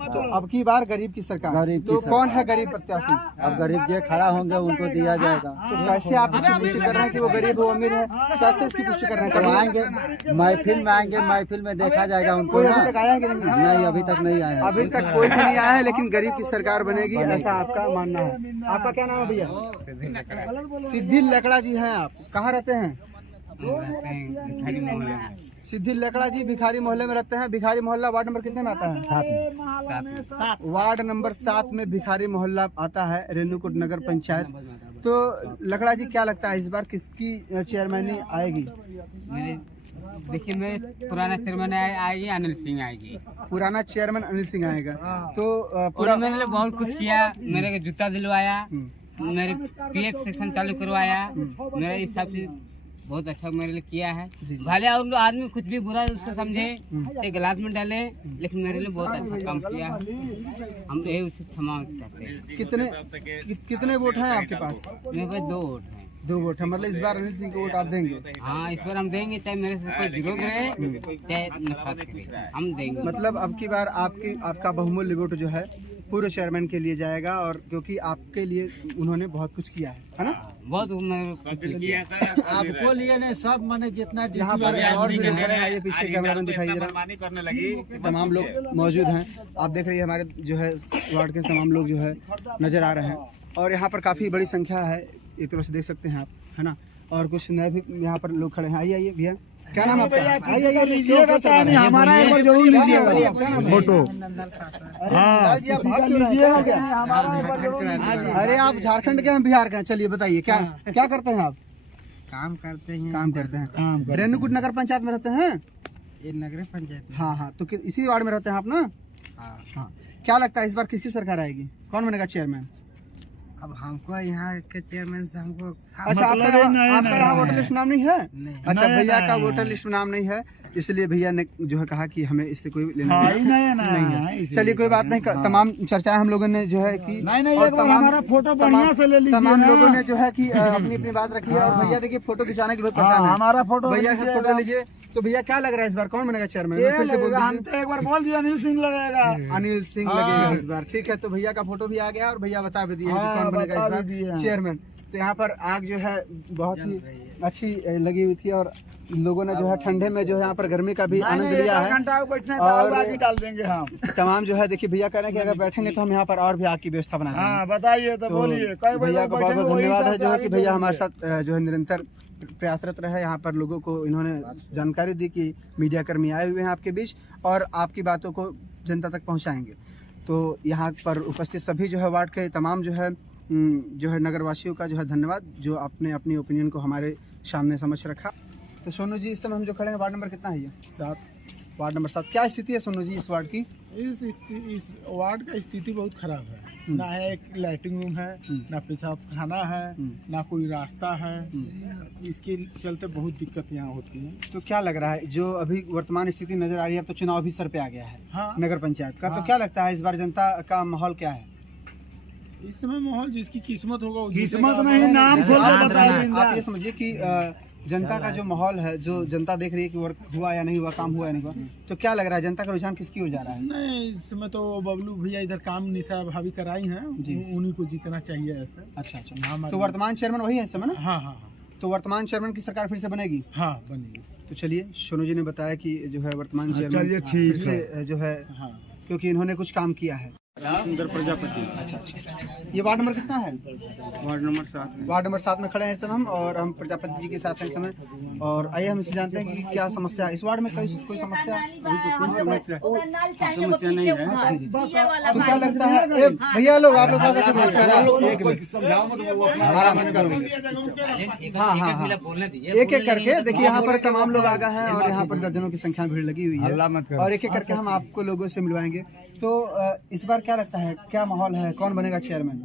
तो अब की बार गरीब की सरकार। गरीब तो कौन है गरीब प्रत्याशी? अब गरीब जो खड़ा होंगे उनको दिया जाएगा। तो कैसे आप इसकी पुष्टि कर रहे हैं कि वो गरीब हो अमीर है? कैसे इसकी पुष्टि कर रहे हैं? आएंगे महफिल में, आएंगे महफिल में देखा जाएगा उनको। कोई अभी तक आया है कि नहीं, अभी तक नहीं आया। अभी तक कोई भी नहीं आया है, लेकिन गरीब की सरकार बनेगी ऐसा आपका मानना है। आपका क्या नाम है भैया? सिद्धि लकड़ा जी हैं। आप कहाँ रहते हैं? सिद्धि लकड़ा जी भिखारी मोहल्ले में रहते हैं। भिखारी मोहल्ला वार्ड नंबर कितने में आता है? 7। वार्ड नंबर 7 में भिखारी मोहल्ला आता है, रेणुकूट नगर पंचायत। तो लकड़ा जी क्या लगता है इस बार किसकी चेयरमैनी आएगी? देखिए मेरे पुराना चेयरमैन आएगी, अनिल सिंह आएगी। पुराना चेयरमैन अनिल सिंह आएगा। तो पूरा मैंने बहुत कुछ किया। मेरे को जूता दिलवाया, मेरे PF सेक्शन चालू करवाया। मेरे हिसाब से बहुत अच्छा मेरे लिए किया है। भले और आदमी कुछ भी बुरा उसको समझे, एक गिलास में डाले, लेकिन मेरे लिए बहुत अच्छा काम किया। हम यही उससे क्षमा चाहते हैं। कितने वोट हैं आपके पास? मेरे पास 2 वोट है। 2 वोट है, मतलब इस बार अनिल सिंह को वोट आप देंगे? हाँ इस बार हम देंगे, चाहे मेरे से कोई विरोध रहे चाहे नफरत करे, हम देंगे। मतलब अब की बार आपका बहुमूल्य वोट जो है पूर्व चेयरमैन के लिए जाएगा, और क्योंकि आपके लिए उन्होंने बहुत कुछ किया है ना? बहुत किया आपको लिए नहीं, सब मैंने जितना यहाँ पर और भी लोग हैं। आइए पीछे कैमरामैन दिखाई दे रहा है। तमाम लोग मौजूद हैं। आप देख रही है हमारे जो है वार्ड के तमाम लोग जो है नजर आ रहे हैं, और यहाँ पर काफी बड़ी संख्या है, एक तरह से देख सकते हैं आप, है ना? और कुछ नए भी यहाँ पर लोग खड़े हैं। आइए भैया, क्या नाम आपका? हमारा एक बार जरूर लीजिएगा फोटो। अरे आप झारखंड के हैं, बिहार के हैं? चलिए बताइए क्या करते हैं आप? काम करते हैं। काम करते हैं। रेणुकूट नगर पंचायत में रहते हैं? ये नगर पंचायत। हाँ तो इसी वार्ड में रहते हैं आप ना? हाँ। क्या लगता है इस बार किसकी सरकार आएगी? कौन बनेगा चेयरमैन? अब हमको यहाँ के चेयरमैन से हमको अच्छा, आपका यहाँ वोटर लिस्ट नाम नहीं है? अच्छा, भैया का वोटर लिस्ट नाम नहीं है, इसलिए भैया ने जो है कहा कि हमें इससे कोई लेना नहीं है। चलिए कोई बात नहीं। तमाम चर्चाएं हम लोगों ने जो है कि हमारा फोटो बढ़िया से ले लीजिए। तमाम लोगों ने जो है कि अपनी अपनी बात रखी है। और भैया देखिए फोटो खिंचाने की बहुत पसंद है। हमारा फोटो भैया का फोटो लीजिए। तो भैया क्या लग रहा है इस बार कौन बनेगा चेयरमैन? हम तो एक बार बोल दिया अनिल सिंह लगेगा। अनिल सिंह लगेगा इस बार। ठीक है, तो भैया का फोटो भी आ गया और भैया बता भी दिए कौन बनेगा इस बार चेयरमैन। तो यहाँ पर आग जो है बहुत ही अच्छी लगी हुई थी, और लोगों ने जो है ठंडे में जो है यहाँ पर गर्मी का भी आनंद लिया है। और डाल देंगे हम तमाम जो है। देखिए भैया कह रहे हैं कि अगर बैठेंगे तो हम यहाँ पर और भी आग की व्यवस्था बना देंगे। बताइए तो बोलिए। भैया का बहुत बहुत धन्यवाद है जो है कि भैया हमारे साथ जो है निरंतर प्रयासरत रहे। यहाँ पर लोगों को इन्होंने जानकारी दी कि मीडिया कर्मी आए हुए हैं आपके बीच और आपकी बातों को जनता तक पहुँचाएंगे। तो यहाँ पर उपस्थित सभी जो है वार्ड के तमाम जो है नगरवासियों का जो है धन्यवाद, जो आपने अपनी ओपिनियन को हमारे सामने समझ रखा। तो सोनू जी, इस समय हम जो खड़े हैं वार्ड नंबर कितना है ये? 7। Ward number 7। क्या स्थिति है सोनू जी इस वार्ड की? इस वार्ड का स्थिति बहुत खराब है। ना है एक लैट्रिन रूम है, ना पेशाब खाना है, ना कोई रास्ता है। इसके चलते बहुत दिक्कत यहाँ होती है। तो क्या लग रहा है जो अभी वर्तमान स्थिति नजर आ रही है, अब तो चुनाव भी सर पे आ गया है। हाँ। नगर पंचायत का। हाँ। तो क्या लगता है इस बार जनता का माहौल क्या है? इस समय माहौल जिसकी किस्मत होगा वो किस्मत नहीं, नाम खोल कर बताइए। आप ये समझिए कि जनता का जो माहौल है, जो जनता देख रही है कि वर्क हुआ या नहीं हुआ, काम हुआ या नहीं हुआ, तो क्या लग रहा है जनता का रुझान किसकी हो जा रहा है? नहीं, इस समय तो बबलू भैया इधर काम निशा भाभी कराई हैं, उन्हीं को जीतना चाहिए ऐसा। अच्छा। तो वर्तमान चेयरमैन वही है इस समय ना? हाँ। तो वर्तमान चेयरमैन की सरकार फिर से बनेगी? हाँ, बनेगी। तो चलिए, सोनू जी ने बताया कि जो है वर्तमान चेयरमैन चलिए ठीक से जो है, क्योंकि इन्होंने कुछ काम किया है। सुंदर प्रजापति। अच्छा। ये वार्ड नंबर कितना है? वार्ड नंबर 7 में। वार्ड नंबर 7 में खड़े हैं इस समय हम, और हम प्रजापति जी के साथ हैं इस समय। और आइए हम इसे जानते हैं कि क्या समस्या है इस वार्ड में। कोई समस्या? समस्या नहीं है। तो क्या लगता है भैया लोग, आप लोग हाँ, एक एक करके देखिए, यहाँ पर तमाम लोग आ गए हैं और यहाँ पर दर्जनों की संख्या भीड़ लगी हुई है, और एक एक करके हम आपको लोगों से मिलवाएंगे। तो इस बार क्या लगता है, क्या माहौल है, कौन बनेगा चेयरमैन?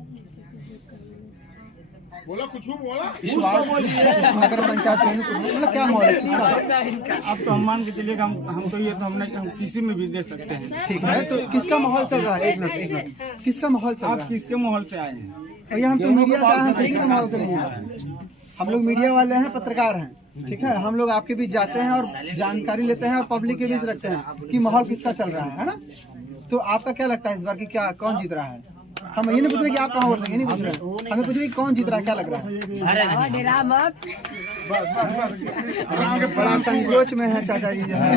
बोला कुछ बोला इस नगर पंचायत मतलब क्या माहौल है? अब तो हम मान के चलिए हम तो ये तो हम किसी में भी दे सकते हैं। ठीक है, तो किसका माहौल चल रहा है? एक मिनट, किसका माहौल चल रहा है? आप किसके माहौल से आए हैं? भैया हम तो मीडिया का हैं, किसी का माहौल से नहीं है। हम लोग मीडिया वाले हैं, पत्रकार हैं, ठीक है। हम लोग आपके बीच जाते हैं और जानकारी लेते हैं और पब्लिक के बीच रखते हैं कि माहौल किसका चल रहा है ना। तो आपका क्या लगता है इस बार की क्या, कौन जीत रहा है? हम ये नहीं पूछ रहे कि आप कहाँ वोट देंगे, नहीं पूछ रहे, हमें पूछ रहे कौन जीत रहा है, क्या लग रहा है? बड़ा संकोच में है चाचा जी जो है,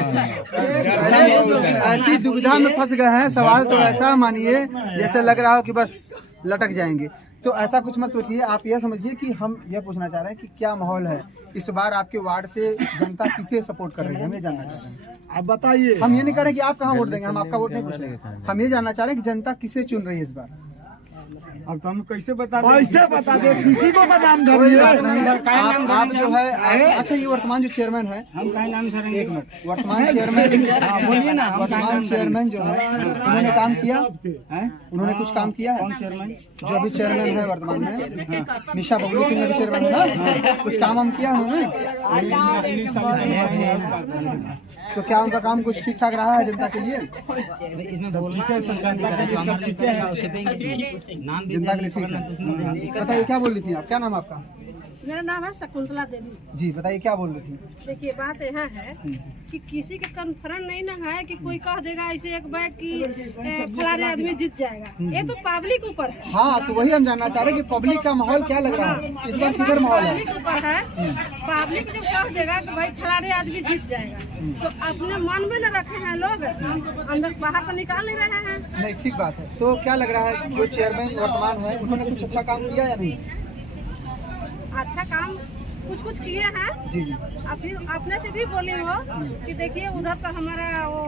ऐसी दुविधा में फंस गए हैं। सवाल तो ऐसा मानिए जैसे लग रहा हो कि बस लटक जाएंगे। तो ऐसा कुछ मत सोचिए, आप यह समझिए कि हम यह पूछना चाह रहे हैं कि क्या माहौल है इस बार आपके वार्ड से, जनता किसे सपोर्ट कर रही है, हम ये जानना चाह रहे हैं। आप बताइए। हम ये नहीं कह रहे कि आप कहाँ वोट देंगे, हम आपका वोट नहीं पूछ रहे, हम ये जानना चाह रहे हैं कि जनता किसे चुन रही है इस बार। अब तो हम कैसे बता दे, किसी को बदनाम आप जो है, अच्छा ये वर्तमान जो चेयरमैन है, हम कहीं नाम करेंगे। एक मिनट, वर्तमान चेयरमैन बोलिए ना। वर्तमान चेयरमैन जो है उन्होंने काम किया, उन्होंने कुछ काम किया है? कौन चेयरमैन? जो अभी चेयरमैन है वर्तमान में, निशा बबलू सिंह अभी चेयरमैन है, कुछ काम हम किया उन्होंने? तो क्या उनका काम कुछ ठीक ठाक रहा है जनता के लिए? जनता के लिए ठीक है। बताइए क्या बोल रही थी आप, क्या नाम आपका? मेरा नाम है शकुंतला देवी। जी बताइए क्या बोल रही थी? देखिए बात यहाँ है कि किसी का कन्फर्म नहीं ना है कि कोई कह देगा ऐसे एक बैग की फलाने आदमी जीत जाएगा, ये तो पब्लिक ऊपर है। हाँ, तो वही हम जानना चाह रहे हैं कि पब्लिक का माहौल क्या लग रहा है इस बार, किधर माहौल है? पब्लिक ऊपर है। पब्लिक जब कह देगा कि भाई फलाने आदमी जीत जाएगा, तो अपने मन में न रखे हैं लोग, अंदर बाहर तो निकाल नहीं रहे हैं। नहीं, ठीक बात है। तो क्या लग रहा है जो चेयरमैन वर्तमान है उन्होंने कुछ अच्छा काम किया या नहीं? अच्छा काम कुछ किए हैं जी। फिर अपने से भी बोली हो कि देखिए उधर तो हमारा वो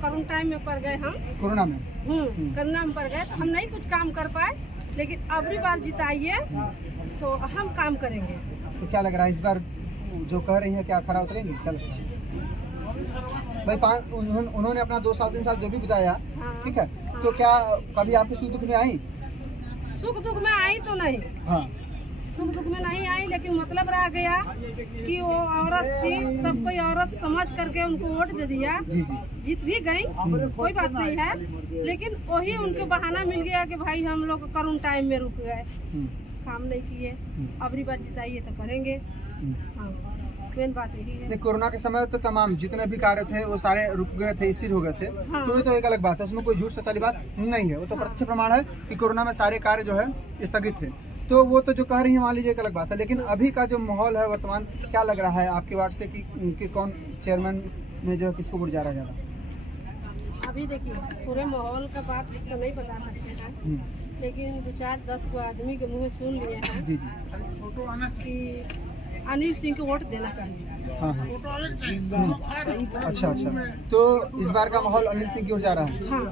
कोरोना टाइम में पड़ गए, हम कोरोना में कोरोना में पड़ गए, तो हम नहीं कुछ काम कर पाए, लेकिन अगली बार जिताइए तो हम काम करेंगे। तो क्या लग रहा है इस बार जो कह रही है क्या खरा उतरेंगे, क्या लगता है भाई? उन्होंने अपना 2 साल 3 साल जो भी बिताया, ठीक है, तो क्या कभी आपके सुख दुख में आई? सुख दुख में आई तो नहीं, हाँ सुख दुख में नहीं आई, लेकिन मतलब रह गया कि वो औरत थी, सब कोई औरत समझ करके उनको वोट दे दिया, जीत भी गई, कोई बात नहीं है, लेकिन वही उनके बहाना मिल गया कि भाई हम लोग कोरोना टाइम में रुक गए, काम नहीं किए, अगली बार जिताइए तो करेंगे। हाँ, मेन बात यही है। कोरोना के समय तो तमाम जितने भी कार्य थे वो सारे रुक गए थे, स्थिर हो गए थे। हाँ। तो ये तो एक अलग बात है, उसमें कोई झूठ सच वाली बात नहीं है, वो तो प्रत्यक्ष प्रमाण है कि कोरोना में सारे कार्य जो है स्थगित थे। तो वो तो जो कह रही है मान लीजिए एक अलग बात है, लेकिन अभी का जो माहौल है वर्तमान, क्या लग रहा है आपके वार्ड से कि कौन चेयरमैन में जो है किसको वोट जा रहा है ज़्यादा? अभी देखिए पूरे माहौल का बात तो नहीं बता सकते हैं, लेकिन 2-4-10 को आदमी के मुँह सुन लिए हैं कि अनिल सिंह को वोट देना चाहिए। हाँ हाँ। अच्छा अच्छा, तो इस बार का माहौल अनिल सिंह की ओर जा रहा है। हाँ।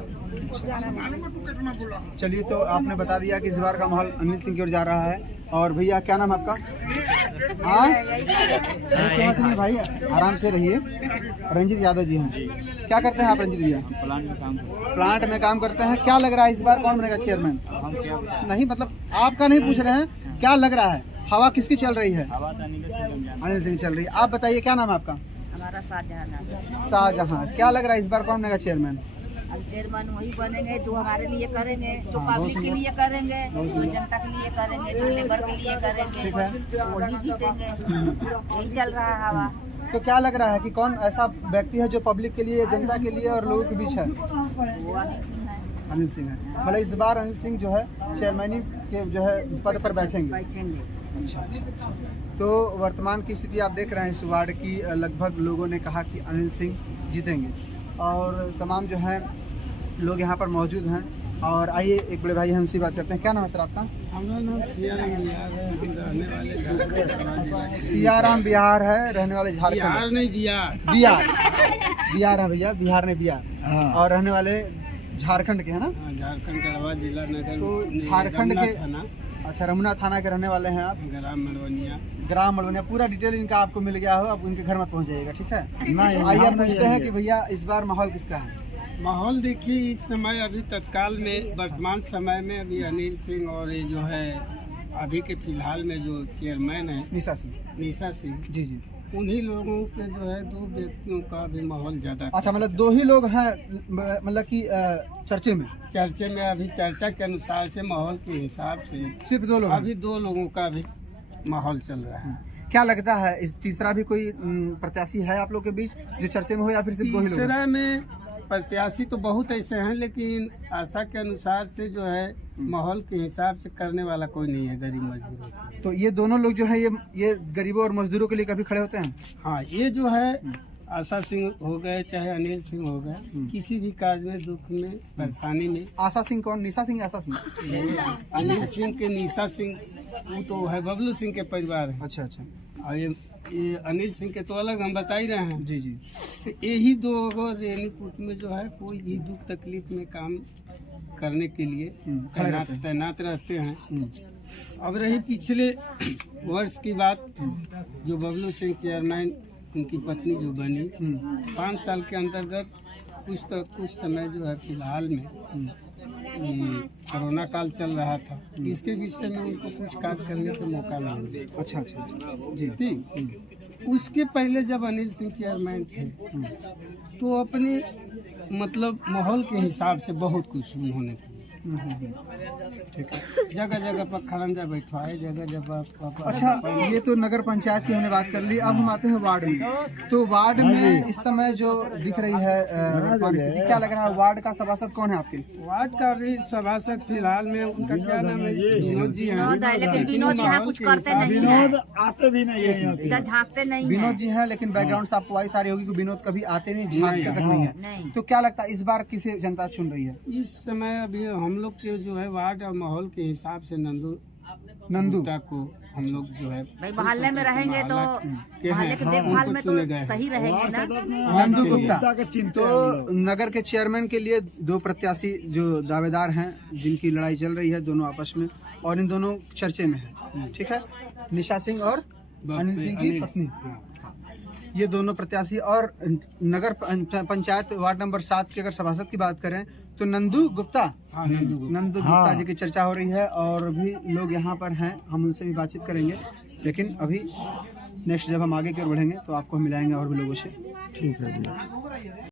चलिए, तो आपने बता दिया कि इस बार का माहौल अनिल सिंह की ओर जा रहा है। और भैया क्या नाम है आपका? हाँ भाई, आराम से रहिए। रंजीत यादव जी हैं। क्या करते हैं आप रंजीत भैया? प्लांट में काम करते हैं। क्या लग रहा है इस बार कौन बनेगा चेयरमैन? नहीं, मतलब आपका नहीं पूछ रहे हैं, क्या लग रहा है? हवा किसकी चल रही है? अनिल सिंह चल रही है। आप बताइए क्या नाम है आपका? हमारा शाहजहां। शाहजहां। क्या लग रहा है इस बार कौन बनेगा चेयरमैन? चेयरमैन वही बनेंगे जो हमारे लिए करेंगे, जो पब्लिक के लिए करेंगे, जो जनता के लिए करेंगे, जो लेबर के लिए करेंगे, वही जीतेंगे। यही चल रहा है हवा। तो क्या लग रहा है कि कौन ऐसा व्यक्ति है जो पब्लिक के लिए, जनता के लिए और लोगों के बीच है? वो अनिल सिंह है। अनिल सिंह है। मतलब इस बार अनिल सिंह जो है चेयरमैनी के जो है पद पर बैठेंगे। अच्छा। तो वर्तमान की स्थिति आप देख रहे हैं इस वार्ड की। लगभग लोगों ने कहा कि अनिल सिंह जीतेंगे और तमाम जो है लोग यहाँ पर मौजूद हैं। और आइए एक बड़े भाई हमसे बात करते हैं। क्या नाम है सर आपका? हमारा नाम सियाराम बिहार है, लेकिन रहने वाले सियाराम बिहार है, रहने वाले झारखंड। बिहार नहीं, बिहार बिहार है भैया, बिहार ने बिहार। और रहने वाले झारखंड के है ना? झारखंड का रवा जिला नगर। तो झारखंड के, अच्छा, रमुना थाना के रहने वाले हैं आप? ग्राम मड़वनिया। पूरा डिटेल इनका आपको मिल गया हो, अब उनके घर मत पहुंच जाइएगा, ठीक है? आइए पूछते हैं कि भैया इस बार माहौल किसका है? माहौल देखिए इस समय अभी तत्काल में वर्तमान समय में अभी अनिल सिंह और ये जो है अभी के फिलहाल में जो चेयरमैन है निशा सिंह जी जी, उन्हीं लोगों के जो है दो व्यक्तियों का भी माहौल ज्यादा। अच्छा, मतलब दो ही लोग हैं, मतलब कि चर्चे में अभी चर्चा के अनुसार से माहौल के हिसाब से सिर्फ दो लोग, अभी दो लोगों का भी माहौल चल रहा है। क्या लगता है इस तीसरा भी कोई प्रत्याशी है आप लोग के बीच जो चर्चे में हो, या फिर सिर्फ दो ही लोग? तीसरा में प्रत्याशी तो बहुत ऐसे हैं, लेकिन आशा के अनुसार से जो है माहौल के हिसाब से करने वाला कोई नहीं है गरीब मजदूरों। तो ये दोनों लोग जो है ये गरीबों और मजदूरों के लिए कभी खड़े होते हैं? हाँ, ये जो है आशा सिंह हो गए चाहे अनिल सिंह हो गए, किसी भी कार्य में, दुख में, परेशानी में। आशा सिंह कौन? निशा सिंह, आशा सिंह? अनिल सिंह के निशा सिंह वो तो है बबलू सिंह के परिवार है। अच्छा अच्छा। और ये अनिल सिंह के तो अलग हम बता ही रहे हैं। जी जी। तो यही दो रेणुकूट में जो है कोई भी दुख तकलीफ में काम करने के लिए तैनात रहते हैं। अब रही पिछले वर्ष की बात, जो बबलू सिंह चेयरमैन, उनकी पत्नी जो बनी 5 साल के अंतर्गत कुछ समय जो है फिलहाल में कोरोना काल चल रहा था, इसके विषय में उनको कुछ कार्य करने का मौका नहीं मिला। अच्छा अच्छा जी। ठीक, उसके पहले जब अनिल सिंह चेयरमैन थे तो अपने मतलब माहौल के हिसाब से बहुत कुछ उन्होंने किया। ठीक है, जगह जगह पर खरंजा बैठवाए, जगह जगह। अच्छा, ये तो नगर पंचायत की हमने बात कर ली। अब हम आते हैं वार्ड में। तो वार्ड में इस समय जो दिख रही है स्थिति, क्या लग रहा है? वार्ड का सभासद कौन है आपके? वार्ड का भी सभासद फिलहाल में उनका क्या नाम है? विनोद जी हैं। लेकिन विनोद जी यहाँ कुछ करते नहीं है, आते भी नहीं है, इधर झाँकते नहीं। विनोद जी हैं, लेकिन बैकग्राउंड से आपको वॉइस आ रही होगी कि विनोद कभी आते नहीं, झाँकते तक नहीं है। तो क्या लगता है इस बार किसे जनता चुन रही है? इस समय अभी हम लोग के जो है वार्ड और माहौल के हिसाब से नंदू को हम लोग जो है भाई मोहल्ले में रहेंगे तो मोहल्ले के देखभाल में तो सही रहेंगे ना। नंदू गुप्ता। तो नगर के चेयरमैन के लिए दो प्रत्याशी जो दावेदार हैं, जिनकी लड़ाई चल रही है दोनों आपस में, और इन दोनों चर्चे में है, ठीक है? निशा सिंह और अनिल सिंह की पत्नी, ये दोनों प्रत्याशी। और नगर पंचायत वार्ड नंबर 7 की अगर सभासद की बात करें तो नंदू गुप्ता जी की चर्चा हो रही है, और भी लोग यहाँ पर हैं, हम उनसे भी बातचीत करेंगे। लेकिन अभी नेक्स्ट जब हम आगे की ओर बढ़ेंगे तो आपको मिलाएंगे और भी लोगों से। ठीक है।